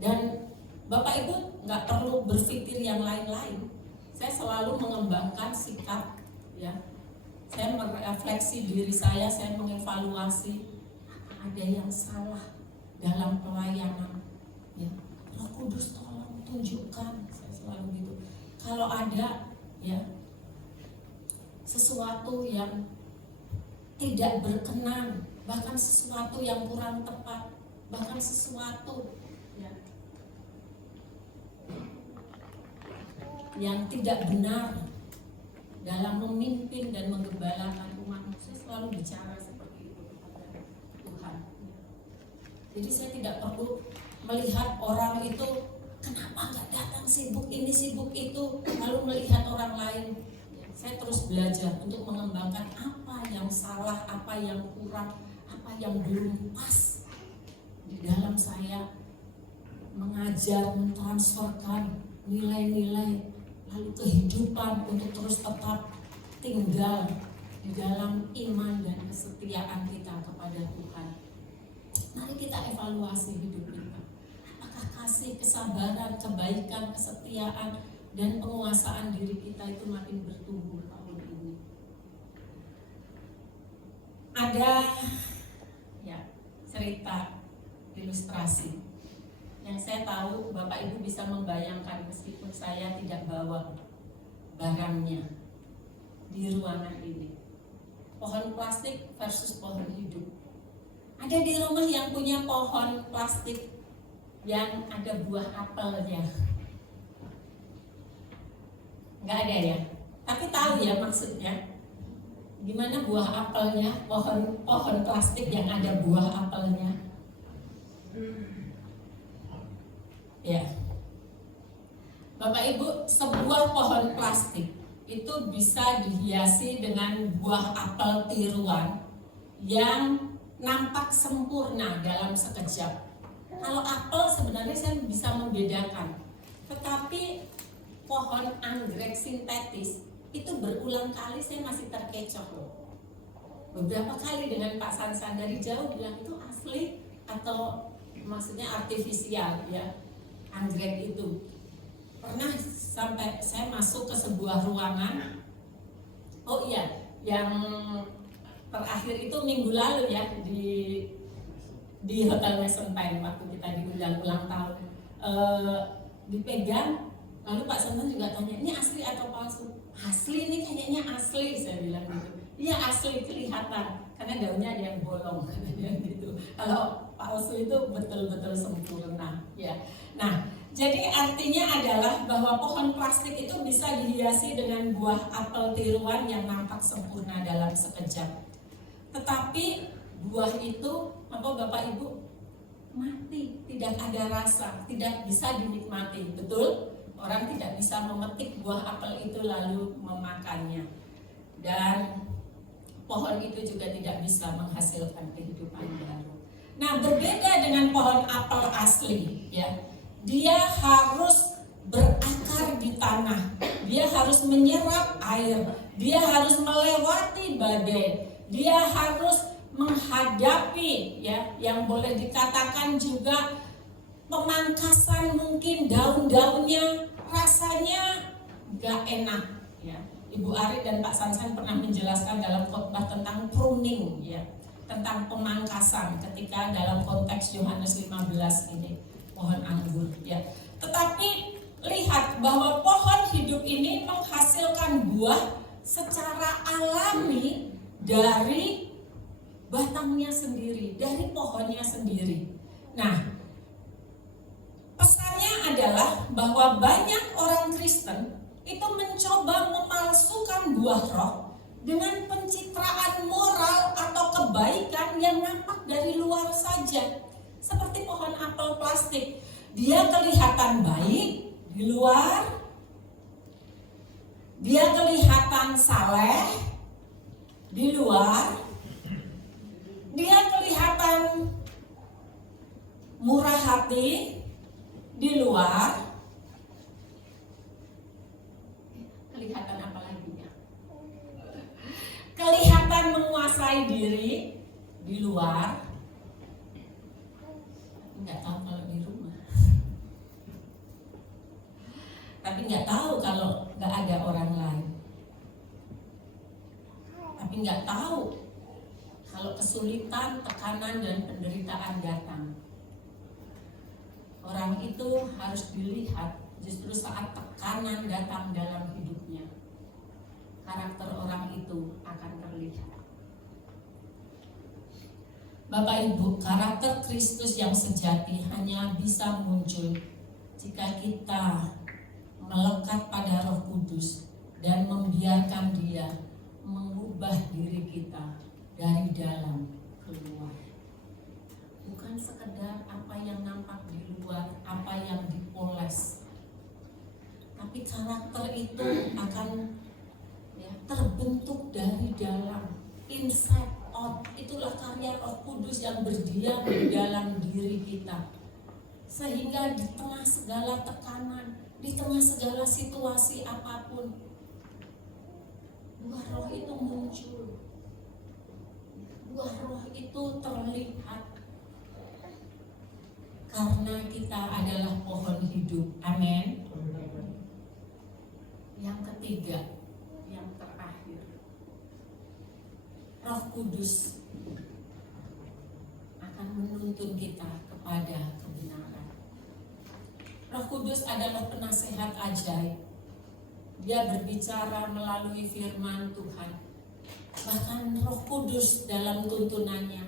dan Bapak Ibu nggak perlu berpikir yang lain-lain. Saya selalu mengembangkan sikap, ya. Saya merefleksi diri saya mengevaluasi ada yang salah dalam pelayanan. Ya. Roh Kudus tolong tunjukkan, saya selalu gitu. Kalau ada ya sesuatu yang tidak berkenan, bahkan sesuatu yang kurang tepat, bahkan sesuatu ya, yang tidak benar dalam memimpin dan menggembalakan umat, saya selalu bicara seperti itu kepada Tuhan. Jadi saya tidak perlu melihat orang itu kenapa nggak datang, sibuk ini sibuk itu, lalu melihat orang lain. Saya terus belajar untuk mengembangkan apa yang salah, apa yang kurang, apa yang belum pas di dalam saya, mengajar, mentransferkan nilai-nilai lalu kehidupan untuk terus tetap tinggal di dalam iman dan kesetiaan kita kepada Tuhan. Mari kita evaluasi hidup kita. Apakah kasih, kesabaran, kebaikan, kesetiaan, dan penguasaan diri kita itu makin bertumbuh tahun ini? Ada ya cerita ilustrasi yang saya tahu Bapak Ibu bisa membayangkan meskipun saya tidak bawa barangnya di ruangan ini. Pohon plastik versus pohon hidup. Ada di rumah yang punya pohon plastik yang ada buah apelnya? Nggak ada ya? Tapi tahu ya maksudnya gimana buah apelnya, pohon plastik yang ada buah apelnya. Ya, Bapak Ibu, sebuah pohon plastik itu bisa dihiasi dengan buah apel tiruan yang nampak sempurna dalam sekejap. Kalau apel sebenarnya saya bisa membedakan, tetapi pohon anggrek sintetis itu berulang kali saya masih terkecoh loh. Beberapa kali dengan Pak Sansan dari jauh bilang itu asli atau maksudnya artifisial ya, anggrek itu. Pernah sampai saya masuk ke sebuah ruangan, oh iya, yang terakhir itu minggu lalu ya di Hotel Mason Time waktu kita diundang ulang tahun, dipegang, lalu Pak Sansan juga tanya, ini asli atau palsu? Asli, ini kayaknya asli, saya bilang gitu. Iya asli, kelihatan karena daunnya ada yang bolong gitu. Kalau palsu itu betul-betul sempurna ya. Nah, jadi artinya adalah bahwa pohon plastik itu bisa dihiasi dengan buah apel tiruan yang nampak sempurna dalam sekejap. Tetapi buah itu, apa Bapak Ibu, mati, tidak ada rasa, tidak bisa dinikmati. Betul? Orang tidak bisa memetik buah apel itu lalu memakannya. Dan pohon itu juga tidak bisa menghasilkan kehidupan baru. Nah, berbeda dengan pohon apel asli, ya. Dia harus berakar di tanah, dia harus menyerap air, dia harus melewati badai, dia harus menghadapi ya, yang boleh dikatakan juga pemangkasan, mungkin daun-daunnya rasanya gak enak ya. Ibu Ari dan Pak Sansan pernah menjelaskan dalam khotbah tentang pruning ya, tentang pemangkasan ketika dalam konteks Yohanes 15 ini, pohon anggur ya. Tetapi lihat bahwa pohon hidup ini menghasilkan buah secara alami dari batangnya sendiri, dari pohonnya sendiri. Nah, pesannya adalah bahwa banyak orang Kristen itu mencoba memalsukan buah roh dengan pencitraan moral atau kebaikan yang nampak dari luar saja. Seperti pohon apel plastik, dia kelihatan baik di luar, dia kelihatan saleh di luar, dia kelihatan murah hati di luar. Kelihatan apa lagi ya? Kelihatan menguasai diri di luar. Nggak tahu kalau di rumah. Tapi nggak tahu kalau nggak ada orang lain. Tapi nggak tahu kalau kesulitan, tekanan, dan penderitaan datang. Orang itu harus dilihat justru saat tekanan datang dalam hidupnya. Karakter orang itu akan terlihat. Bapak Ibu, karakter Kristus yang sejati hanya bisa muncul jika kita melekat pada Roh Kudus dan membiarkan Dia mengubah diri kita dari dalam keluar. Bukan sekedar apa yang nampak di luar, apa yang dipoles, tapi karakter itu akan ya, terbentuk dari dalam, inside out. Itulah karya Roh Kudus yang berdiam di dalam diri kita, sehingga di tengah segala tekanan, di tengah segala situasi apapun, buah roh itu muncul, buah roh itu terlihat, karena kita adalah pohon hidup. Amin. Yang ketiga, yang terakhir, Roh Kudus akan menuntun kita kepada kebenaran. Roh Kudus adalah penasehat ajaib. Dia berbicara melalui firman Tuhan. Bahkan Roh Kudus dalam tuntunannya,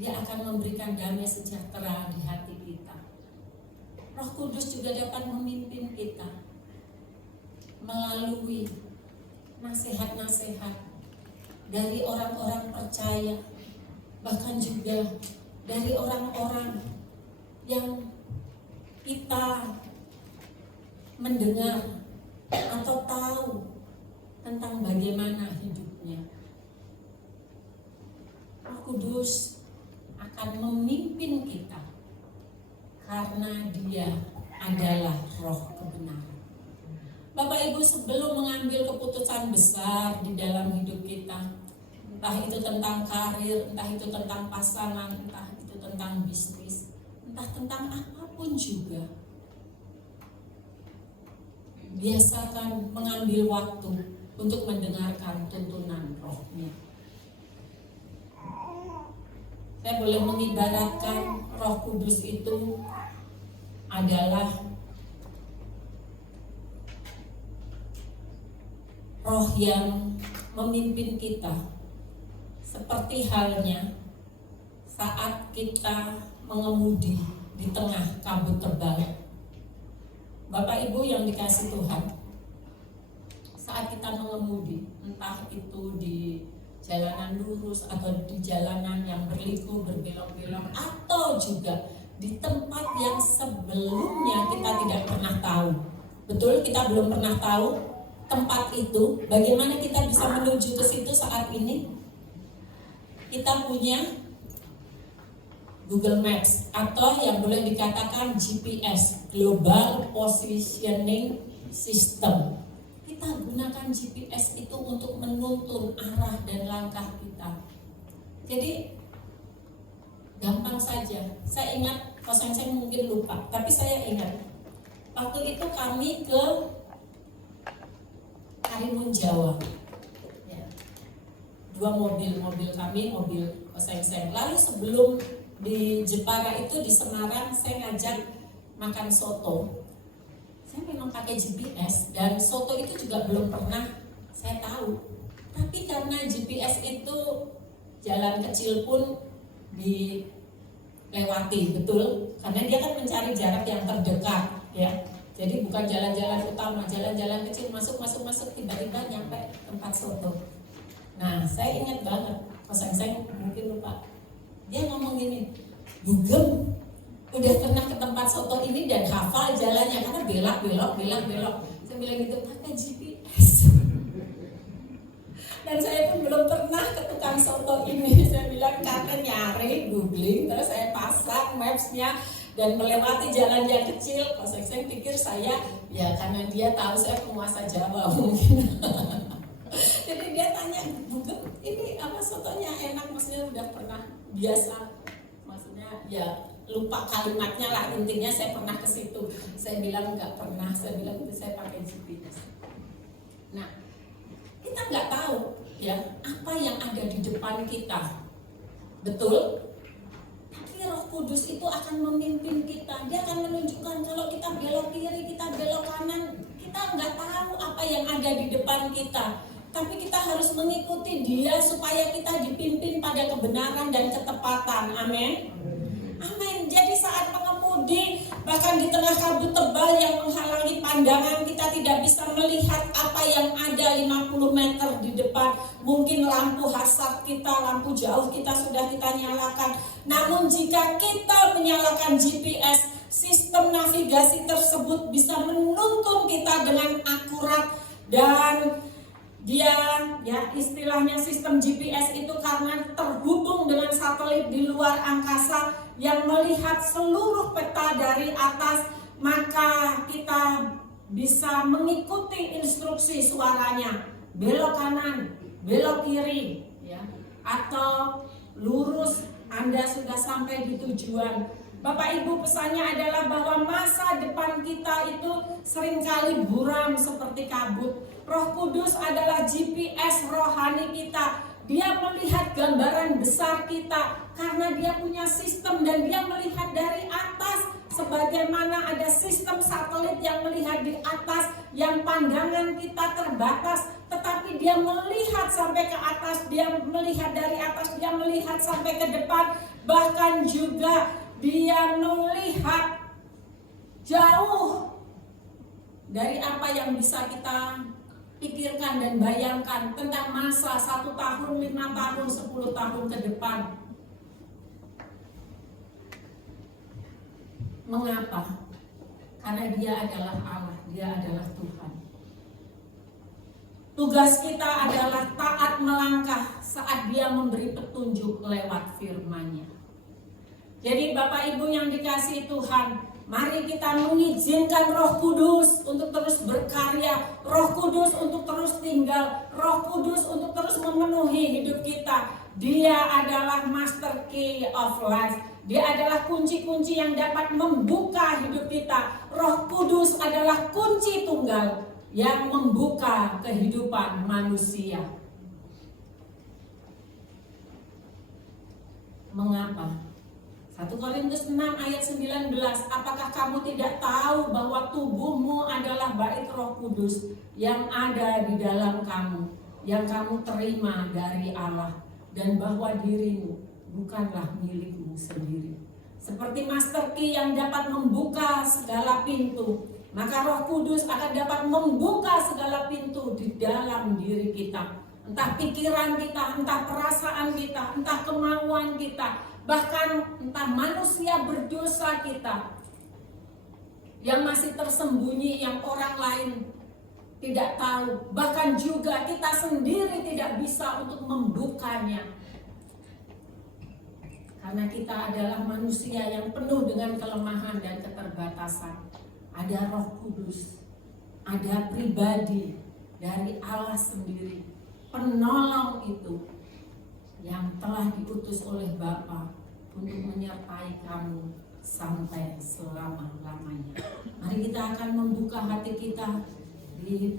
Dia akan memberikan damai sejahtera di hati kita. Roh Kudus juga dapat memimpin kita melalui nasihat-nasihat dari orang-orang percaya, bahkan juga dari orang-orang yang kita mendengar atau tahu tentang bagaimana hidupnya. Roh Kudus akan memimpin kita karena Dia adalah Roh kebenaran. Bapak Ibu, sebelum mengambil keputusan besar di dalam hidup kita, entah itu tentang karir, entah itu tentang pasangan, entah itu tentang bisnis, entah tentang apapun juga, biasakan mengambil waktu untuk mendengarkan tuntunan rohnya. Saya boleh mengibaratkan Roh Kudus itu adalah roh yang memimpin kita, seperti halnya saat kita mengemudi di tengah kabut tebal. Bapak Ibu yang dikasih Tuhan, saat kita mengemudi, entah itu di jalanan lurus atau di jalanan yang berliku, berbelok-belok, atau juga di tempat yang sebelumnya kita tidak pernah tahu. Betul, kita belum pernah tahu tempat itu. Bagaimana kita bisa menuju ke situ saat ini? Kita punya Google Maps atau yang boleh dikatakan GPS, Global Positioning System. Kita gunakan GPS itu untuk menuntun arah dan langkah kita. Jadi gampang saja. Saya ingat, saya mungkin lupa, tapi saya ingat waktu itu kami ke Karimun Jawa. Ya. 2 mobil kami, mobil Oseng-seng. Lalu sebelum di Jepara itu di Semarang, saya ngajak makan soto. Saya memang pakai GPS dan soto itu juga belum pernah saya tahu. Tapi karena GPS itu jalan kecil pun dilewati, betul? Karena dia kan mencari jarak yang terdekat, ya. Jadi bukan jalan-jalan utama, jalan-jalan kecil masuk, tiba-tiba nyampe tempat soto. Nah, saya ingat banget, saya mungkin lupa. Dia ngomong gini, "Bugem, udah pernah ke tempat soto ini dan hafal jalannya karena belok. Saya bilang gitu, pakai GPS. Dan saya pun belum pernah ke tukang soto ini. Saya bilang karena nyari, googling, terus saya pasang mapsnya dan melewati jalan yang kecil. Pas saya pikir saya, ya karena dia tahu saya penguasa Jawa mungkin. Jadi dia tanya, "Bugem, ini apa sotonya enak?" Maksudnya udah pernah biasa. Maksudnya ya lupa kalimatnya lah, intinya saya pernah ke situ. Saya bilang nggak pernah, saya bilang itu saya pakai GPS. Nah, kita nggak tahu ya apa yang ada di depan kita, betul? Tapi Roh Kudus itu akan memimpin kita. Dia akan menunjukkan kalau kita belok kiri, kita belok kanan. Kita nggak tahu apa yang ada di depan kita. Tapi kita harus mengikuti Dia supaya kita dipimpin pada kebenaran dan ketepatan. Amin. Amin. Jadi saat mengemudi, bahkan di tengah kabut tebal yang menghalangi pandangan, kita tidak bisa melihat apa yang ada 50 meter di depan. Mungkin lampu hasap kita, lampu jauh kita sudah kita nyalakan. Namun jika kita menyalakan GPS, sistem navigasi tersebut bisa menuntun kita dengan akurat. Dan dia, ya istilahnya sistem GPS itu karena terhubung dengan satelit di luar angkasa yang melihat seluruh peta dari atas, maka kita bisa mengikuti instruksi suaranya, belok kanan, belok kiri, ya, atau lurus, Anda sudah sampai di tujuan. Bapak Ibu, pesannya adalah bahwa masa depan kita itu seringkali buram seperti kabut. Roh Kudus adalah GPS rohani kita. Dia melihat gambaran besar kita karena dia punya sistem dan dia melihat dari atas. Sebagaimana ada sistem satelit yang melihat di atas, yang pandangan kita terbatas, tetapi dia melihat sampai ke atas, dia melihat dari atas, dia melihat sampai ke depan, bahkan juga dia melihat jauh dari apa yang bisa kita pikirkan dan bayangkan tentang masa 1 tahun, 5 tahun, 10 tahun ke depan. Mengapa? Karena Dia adalah Allah, Dia adalah Tuhan. Tugas kita adalah taat melangkah saat Dia memberi petunjuk lewat firman-Nya. Jadi Bapak Ibu yang dikasihi Tuhan, Mari kita mengizinkan Roh Kudus untuk terus berkarya, Roh Kudus untuk terus tinggal, Roh Kudus untuk terus memenuhi hidup kita. Dia adalah master key of life. Dia adalah kunci-kunci yang dapat membuka hidup kita. Roh Kudus adalah kunci tunggal yang membuka kehidupan manusia. Mengapa? 1 Korintus 6 ayat 19, apakah kamu tidak tahu bahwa tubuhmu adalah bait Roh Kudus yang ada di dalam kamu, yang kamu terima dari Allah, dan bahwa dirimu bukanlah milikmu sendiri. Seperti master key yang dapat membuka segala pintu, maka Roh Kudus akan dapat membuka segala pintu di dalam diri kita. Entah pikiran kita, entah perasaan kita, entah kemauan kita, bahkan entah manusia berdosa kita yang masih tersembunyi, yang orang lain tidak tahu, bahkan juga kita sendiri tidak bisa untuk membukanya, karena kita adalah manusia yang penuh dengan kelemahan dan keterbatasan. Ada Roh Kudus, ada pribadi dari Allah sendiri, penolong itu yang telah diutus oleh Bapa untuk menyertai kamu sampai selama-lamanya. Mari kita akan membuka hati kita di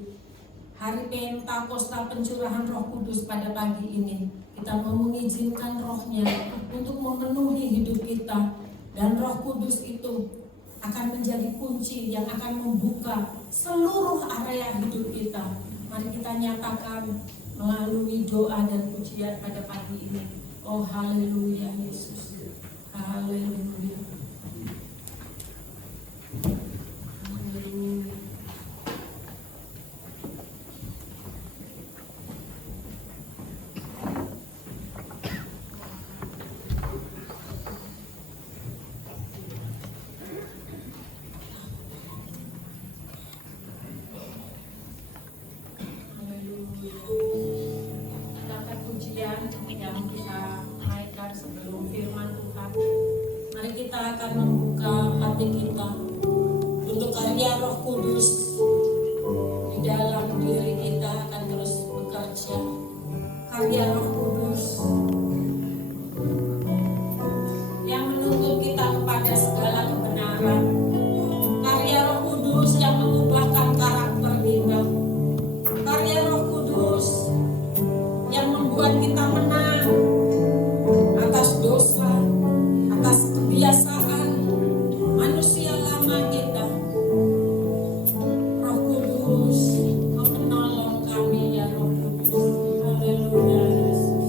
hari Pentakosta pencurahan Roh Kudus pada pagi ini. Kita mau mengizinkan Roh-Nya untuk memenuhi hidup kita, dan Roh Kudus itu akan menjadi kunci yang akan membuka seluruh area hidup kita. Mari kita nyatakan melalui doa dan pujian pada pagi ini. Oh haleluya Yesus, haleluya, haleluya. Yang kita naikkan sebelum firman Tuhan, mari kita akan membuka hati kita untuk karya Roh Kudus di dalam diri kita akan terus bekerja. Karya Roh Kudus yang menuntun kita kepada segala kebenaran, karya Roh Kudus yang mengubahkan karakter kita, karya Roh Kudus yang membuat kita menang atas dosa, atas kebiasaan manusia lama kita. Roh Kudus menolong kami ya Roh Kudus. Haleluya Yesus.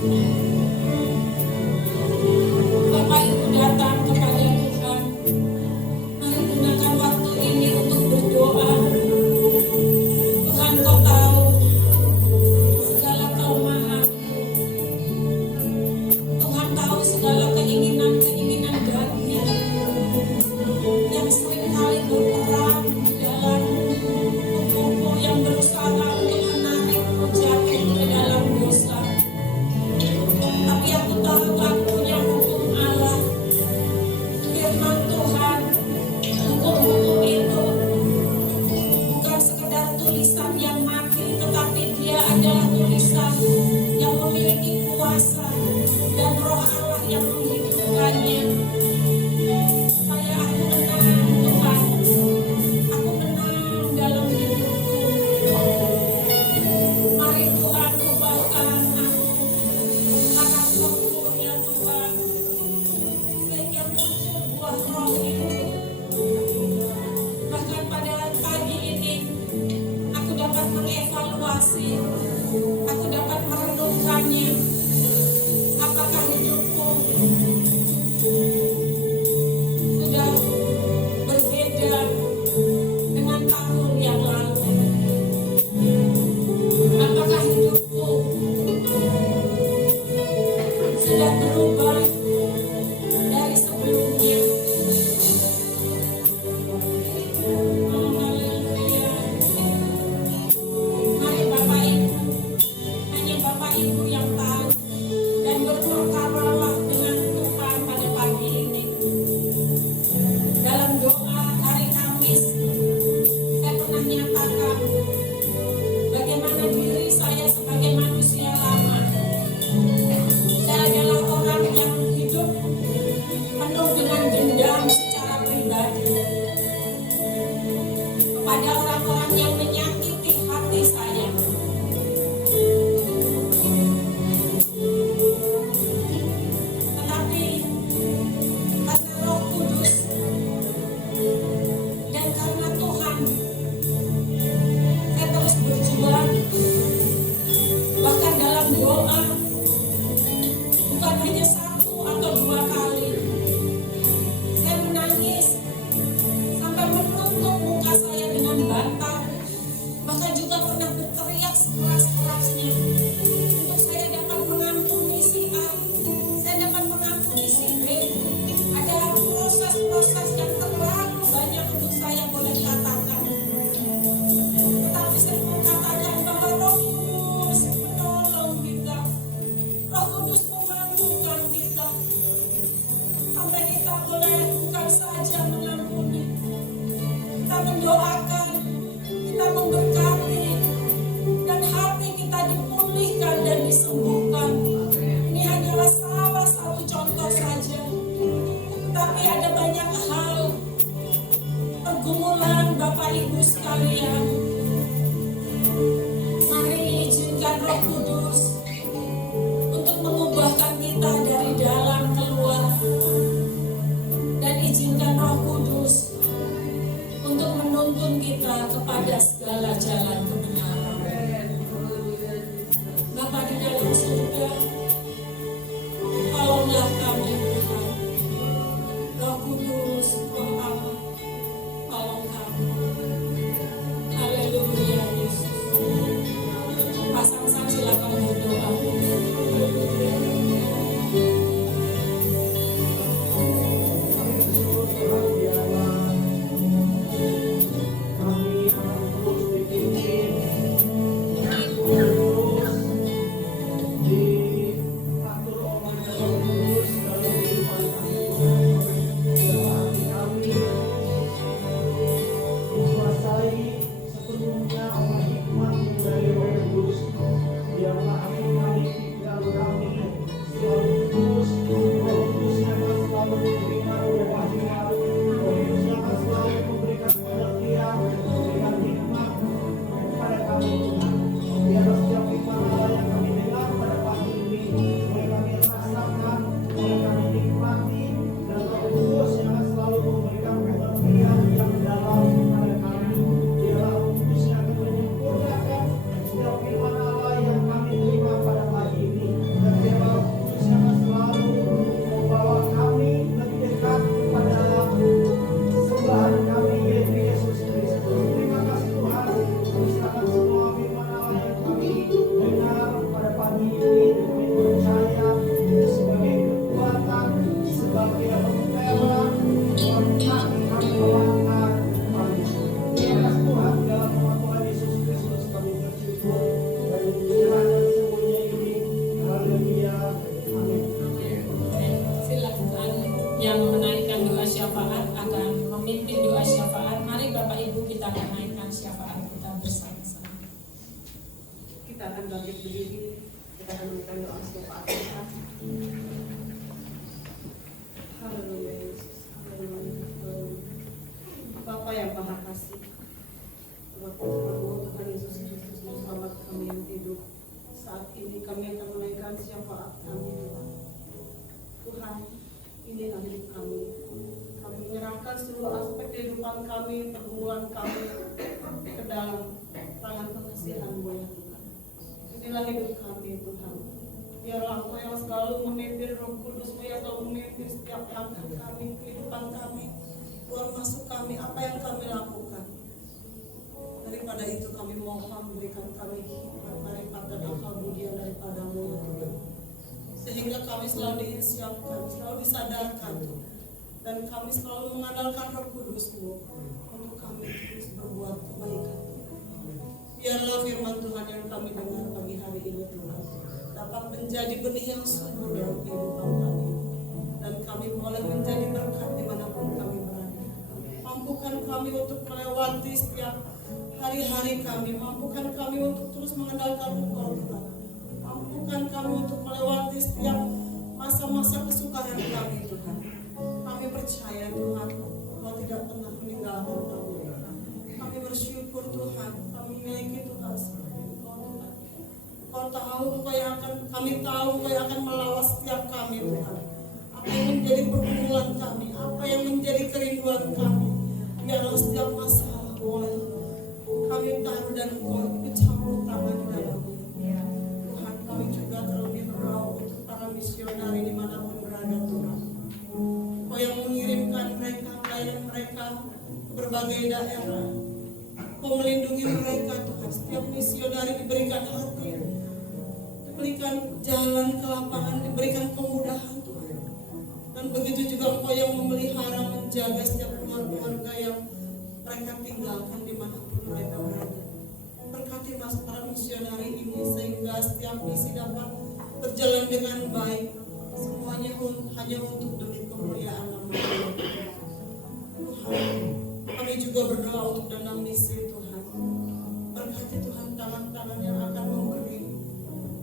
Bapak Ibu datang kepada Tuhan. Mari gunakan waktu ini untuk berdoa. Tuhan, Kau tahu segala kelemahan. Tuhan tahu segala keinginan-keinginan kami yang seringkali berperang di dalam tubuhku yang berusaha untuk menarik jatuh ke dalam dosa. Tapi aku tahu aku punya hukum Allah, firman Tuhan. Hukum-hukum itu bukan sekedar tulisan yang mati, tetapi dia adalah tulisan yang memiliki kuasa dan Roh Allah yang menghidupkannya. Supaya aku menang, Tuhan. Aku menang dalam hidupku. Mari Tuhan ubahkan aku karakterku ya Tuhan, sehingga muncul buah roh itu. Bahkan pada pagi ini aku dapat mengevaluasi, aku dapat merenungkannya. Apakah hidupku sudah berbeda dengan tahun yang lalu? Apakah hidupku sudah berubah dari sebelumnya? Oh, haleluya. Mari Bapak Ibu, hanya Bapak Ibu yang tahu, dan berperkaralah dengan Tuhan pada pagi ini. Dalam doa hari Kamis, saya pernah nyatakan bagaimana diri saya sebagai manusia lama. Saya adalah orang yang hidup penuh dengan dendam secara pribadi kepada orang-orang yang menyakiti hati saya. Tetapi karena Roh Kudus dan karena Tuhan, saya terus berjuang. Bahkan dalam doa, bukan hanya 1 atau 2 kali, saya menangis sampai menutup muka saya dengan bantal. Bahkan juga pernah berteriak sekeras-kerasnya untuk saya dapat mengampuni si A, saya dapat mengampuni si B. Ada proses-proses yang terlalu banyak untuk saya boleh katakan. Tetapi saya mau katakan bahwa Roh Kudus menolong kita, Roh Kudus memampukan kita, sampai kita boleh bukan saja mengampuni, kita mendoakan, kita memberkati, dan hati kita dipulihkan dan disembuhkan. Ini hanyalah salah satu contoh saja, tetapi ada banyak hal pergumulan Bapak Ibu sekalian. Mari izinkan Roh Kudus untuk mengubahkan kita dari dalam keluar, dan izinkan Roh Kudus untuk menuntun kita kepada segala jalan kebenaran. Bapa di dalam surga, tolonglah kami Tuhan. Roh Kudus, Roh Allah, tolong kami. Haleluya Yesus. Pasang silakan berdoa. Diatur oleh Roh Kudus yang menaikkan doa syafaat akan memimpin doa syafaat. Mari Bapak Ibu kita akan naikkan syafaat kita bersama-sama. Kita akan bangkit berdiri, kita akan menaikkan doa syafaat kita. Haleluya Yesus, haleluya, haleluya. Bapa yang Maha Kasih, Tuhan Yesus Kristus, selamat kami yang hidup. Saat ini kami akan menaikkan syafaat kami, Tuhan. Inilah hidup kami. Kami menyerahkan seluruh aspek kehidupan kami, pergumulan kami ke dalam tangan pengasihan-Mu ya Tuhan. Inilah hidup kami Tuhan. Biarlah Engkau yang selalu memimpin, Roh Kudus-Mu yang selalu memimpin setiap langkah kami, kehidupan kami, keluar masuk kami, apa yang kami lakukan. Daripada itu kami mohon berikan kami hikmat, marifat dan akal budi yang daripada-Mu ya Tuhan. Sehingga kami selalu disiapkan, selalu disadarkan Tuhan. Dan kami selalu mengandalkan Roh Kudus-Mu untuk kami terus berbuat kebaikan. Biarlah firman Tuhan yang kami dengar pagi hari ini Tuhan dapat menjadi benih yang subur dalam kehidupan kami. Dan kami boleh menjadi berkat dimanapun kami berada. Mampukan kami untuk melewati setiap hari-hari kami. Mampukan kami untuk terus mengandalkan Engkau Tuhan. Mampukan kami untuk melewati setiap masa-masa kesukaran kami Tuhan. Kami percaya Tuhan, Engkau tidak pernah meninggalkan kami. Kami bersyukur Tuhan, kami memiliki Tuhan seperti Engkau Tuhan. Engkau tahu, kami tahu Engkau yang akan melawat setiap kami Tuhan. Apa yang menjadi pergumulan kami, apa yang menjadi kerinduan kami. Biarlah setiap masalah boleh kami taruh dan Engkau ikut campur tangan di dalamnya. Tuhan, kami juga terlebih berdoa untuk para misionari dimanapun berada Tuhan. Engkau yang mengirimkan mereka, pelayan mereka ke berbagai daerah. Engkau melindungi mereka Tuhan. Setiap misionari diberikan hati, diberikan jalan ke lapangan, diberikan kemudahan Tuhan. Dan begitu juga Engkau yang memelihara, menjaga setiap keluarga yang mereka tinggalkan dimanapun mereka berada. Berkati mas para misionari ini sehingga setiap misi dapat berjalan dengan baik. Semuanya hanya untuk demi kemuliaan nama Tuhan. Kami juga berdoa untuk dana misi Tuhan. Berkati Tuhan tangan-tangan yang akan memberi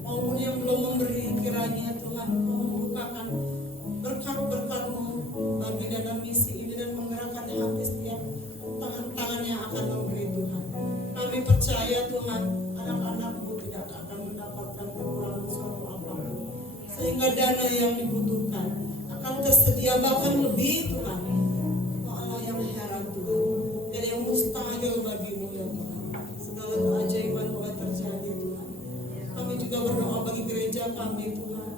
maupun yang belum memberi, kiranya Tuhan membukakan berkat-berkat-Mu bagi dana misi ini dan menggerakkan hati setiap tangan-tangan yang akan memberi Tuhan. Kami percaya Tuhan, anak-anak-Mu tidak akan mendapatkan kekurangan suatu apapun. Sehingga dana yang dibutuhkan akan tersedia bahkan lebih Tuhan. Oh Allah yang heran Tuhan, dan yang mustahil bagi-Mu ya Tuhan. Segala keajaiban boleh terjadi Tuhan. Kami juga berdoa bagi gereja kami Tuhan.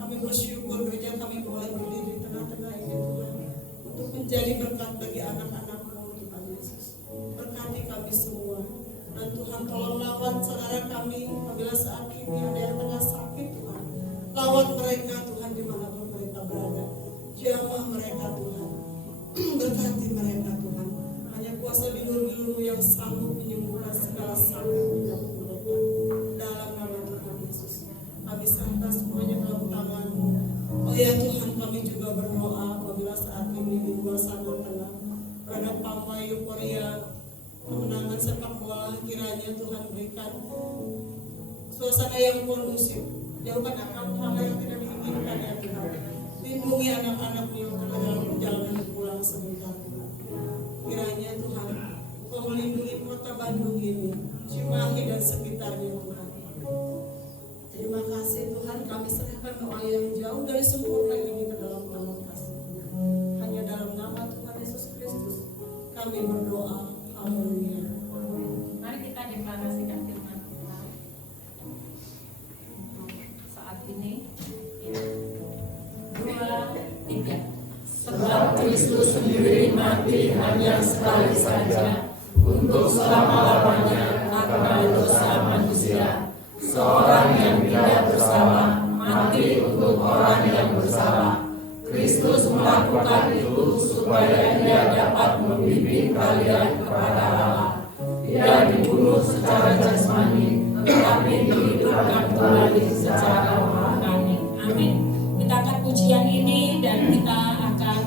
Kami bersyukur gereja kami boleh berdiri di tengah-tengah ini Tuhan. Untuk menjadi berkat bagi anak-anak-Mu Tuhan Yesus. Berkati kami semua. Dan Tuhan tolong lawat saudara kami apabila saat ini ada yang tengah sakit Tuhan. Lawat mereka Tuhan dimanapun mereka berada. Jamah mereka Tuhan. Berkati mereka Tuhan. Hanya kuasa bilur-bilur yang sanggup menyembuhkan segala sakit penyakit mereka. Dalam nama Tuhan Yesus. Kami serahkan semuanya dalam tangan-Mu. Oh ya Tuhan, kami juga berdoa apabila saat ini di luar sana tengah berada pamai euforia kemenangan sepak bola, kiranya Tuhan berikan suasana yang kondusif. Jauhkan hal yang tidak diinginkan ya Tuhan. Lindungi anak-anak-Mu yang dalam perjalanan pulang sebentar Tuhan. Kiranya Tuhan Engkau melindungi kota Bandung ini, Cimahi dan sekitarnya Tuhan. Terima kasih Tuhan, kami serahkan doa yang jauh dari sempurna ini ke dalam tangan kasih. Hanya dalam nama Tuhan Yesus Kristus kami berdoa. Haleluya. Mari kita deklarasikan firman Tuhan. Saat ini 2, 3. Sebab Kristus sendiri mati hanya sekali saja untuk selama-lamanya karena dosa manusia. Seorang yang tidak bersalah mati untuk orang yang bersalah. Kristus melakukan itu supaya Dia dapat membimbing kalian kepada Allah. Dia dibunuh secara jasmani, tetapi dihidupkan kembali secara rohani. Amin. Kita akan pujian ini dan kita akan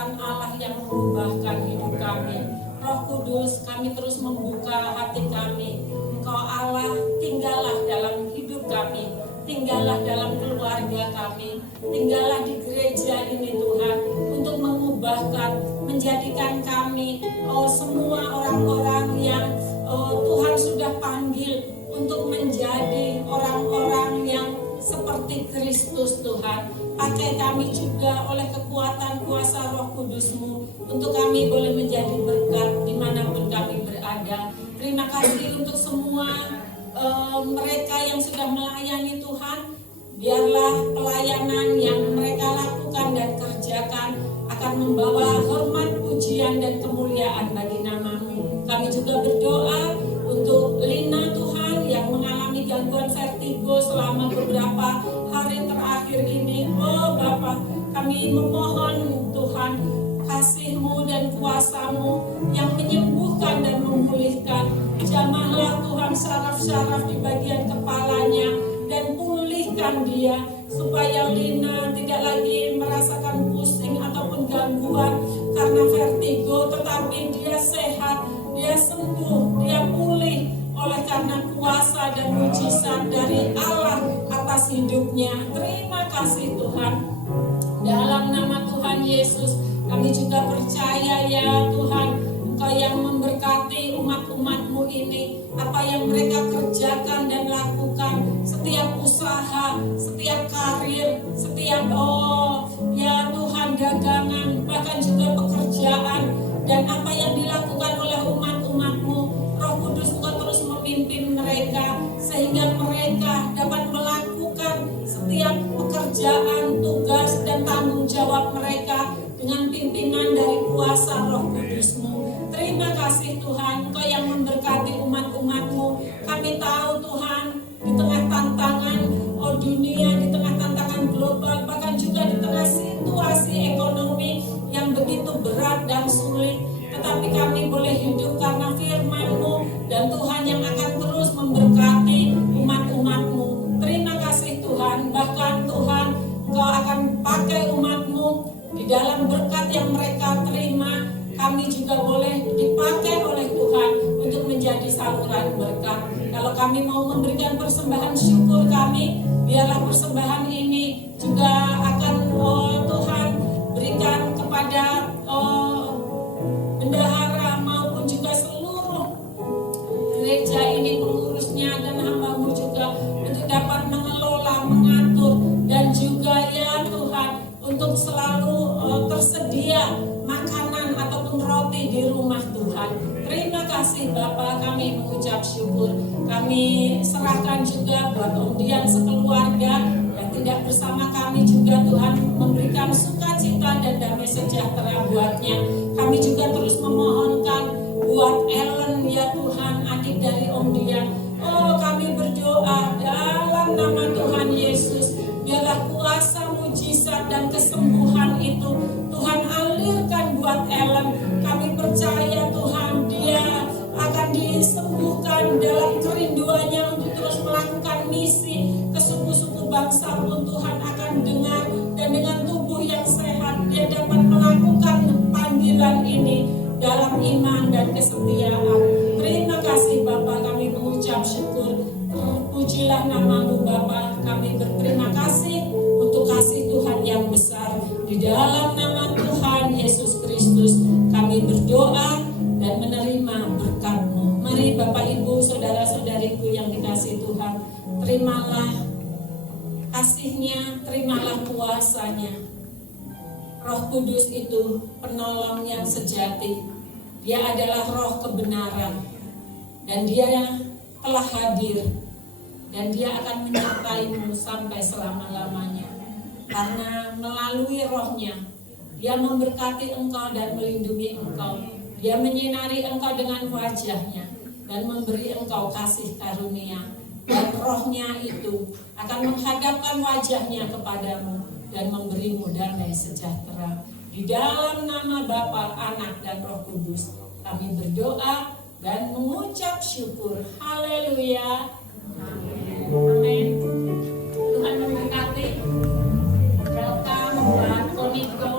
kekuatan Allah yang mengubahkan hidup kami. Roh Kudus, kami terus membuka hati kami. Engkau Allah, tinggallah dalam hidup kami, tinggallah dalam keluarga kami, tinggallah di gereja ini Tuhan, untuk mengubahkan, menjadikan kami semua orang-orang yang Tuhan sudah panggil untuk menjadi orang-orang yang seperti Kristus Tuhan. Pakai kami juga oleh kekuatan kuasa Roh Kudus-Mu untuk kami boleh menjadi berkat dimanapun kami berada. Terima kasih untuk semua mereka yang sudah melayani Tuhan. Biarlah pelayanan yang mereka lakukan dan kerjakan akan membawa hormat, pujian, dan kemuliaan bagi nama-Mu. Kami juga berdoa untuk Lina Tuhan yang mengalami gangguan vertigo selama beberapa hari terakhir ini. Oh Bapa, kami memohon Tuhan kasih-Mu dan kuasa-Mu yang menyembuhkan dan memulihkan. Jamahlah Tuhan syaraf-syaraf di bagian kepalanya dan pulihkan dia supaya Lina tidak lagi merasakan pusing ataupun gangguan karena vertigo, tetapi dia sehat, dia sembuh, dia pulih oleh karena kuasa dan mujizat dari Allah atas hidupnya. Terima kasih Tuhan. Dalam nama Tuhan Yesus, kami juga percaya ya Tuhan, Engkau yang memberkati umat-umat-Mu ini, apa yang mereka kerjakan dan lakukan, setiap usaha, setiap karir, setiap ya Tuhan dagangan, bahkan juga pekerjaan, dan apa yang dilakukan oleh umat-umat-Mu. Roh Kudus Engkau terus memimpin mereka sehingga mereka dapat melakukan setiap pekerjaan, tugas, dan tanggung jawab mereka dengan pimpinan dari kuasa Roh Kudus-Mu. Terima kasih Tuhan, Engkau yang memberkati umat-umat-Mu. Kami tahu Tuhan, di tengah tantangan dunia, di tengah tantangan global, bahkan juga di tengah situasi ekonomi yang begitu berat dan sulit, tetapi kami boleh hidup karena firman-Mu, dan Tuhan yang akan terus memberkati umat-umat-Mu. Terima kasih Tuhan, bahkan Tuhan Engkau akan pakai umat-Mu di dalam berkat yang mereka terima. Kami juga boleh dipakai oleh Tuhan untuk menjadi saluran berkat. Kalau kami mau memberikan persembahan syukur kami, biarlah persembahan ini juga akan Tuhan berikan kepada bendahara maupun juga seluruh gereja ini, pengurusnya dan hamba-Mu juga, untuk dapat mengelola, mengatur, dan juga ya Tuhan untuk selalu tersedia makanan ataupun roti di rumah Tuhan. Terima kasih Bapa, kami mengucap syukur. Kami serahkan juga buat undian sekeluarga yang tidak bersama kami juga Tuhan memberikan sukacita dan damai sejahtera buatnya. Kami juga terus memohonkan buat Ellen ya Tuhan, adik dari Om Dian. Oh kami berdoa dalam nama Tuhan Yesus, biarlah kuasa mujizat dan kesembuhan itu Tuhan alirkan buat Ellen. Kami percaya Tuhan dia akan disembuhkan dalam kerinduannya untuk terus melakukan misi ke suku-suku bangsa pun Tuhan akan dengar, dan dengan tubuh yang sehat dia dapat melakukan panggilan ini dalam iman dan kesetiaan. Terima kasih Bapa, kami mengucap syukur. Pujilah nama-Mu Bapa, kami berterima kasih untuk kasih Tuhan yang besar. Di dalam nama Tuhan Yesus Kristus kami berdoa dan menerima berkat-Mu. Mari Bapak Ibu, saudara-saudariku yang dikasihi Tuhan, terimalah kasih-Nya, terimalah kuasa-Nya. Roh Kudus itu penolong yang sejati. Dia adalah roh kebenaran, dan Dia telah hadir, dan Dia akan menyertai-Mu sampai selama-lamanya. Karena melalui rohnya Dia memberkati engkau dan melindungi engkau. Dia menyinari engkau dengan wajah-Nya dan memberi engkau kasih karunia. Dan rohnya itu akan menghadapkan wajah-Nya kepadamu dan memberimu damai sejahtera. Di dalam nama Bapa, Anak, dan Roh Kudus kami berdoa dan mengucap syukur. Haleluya. Amin.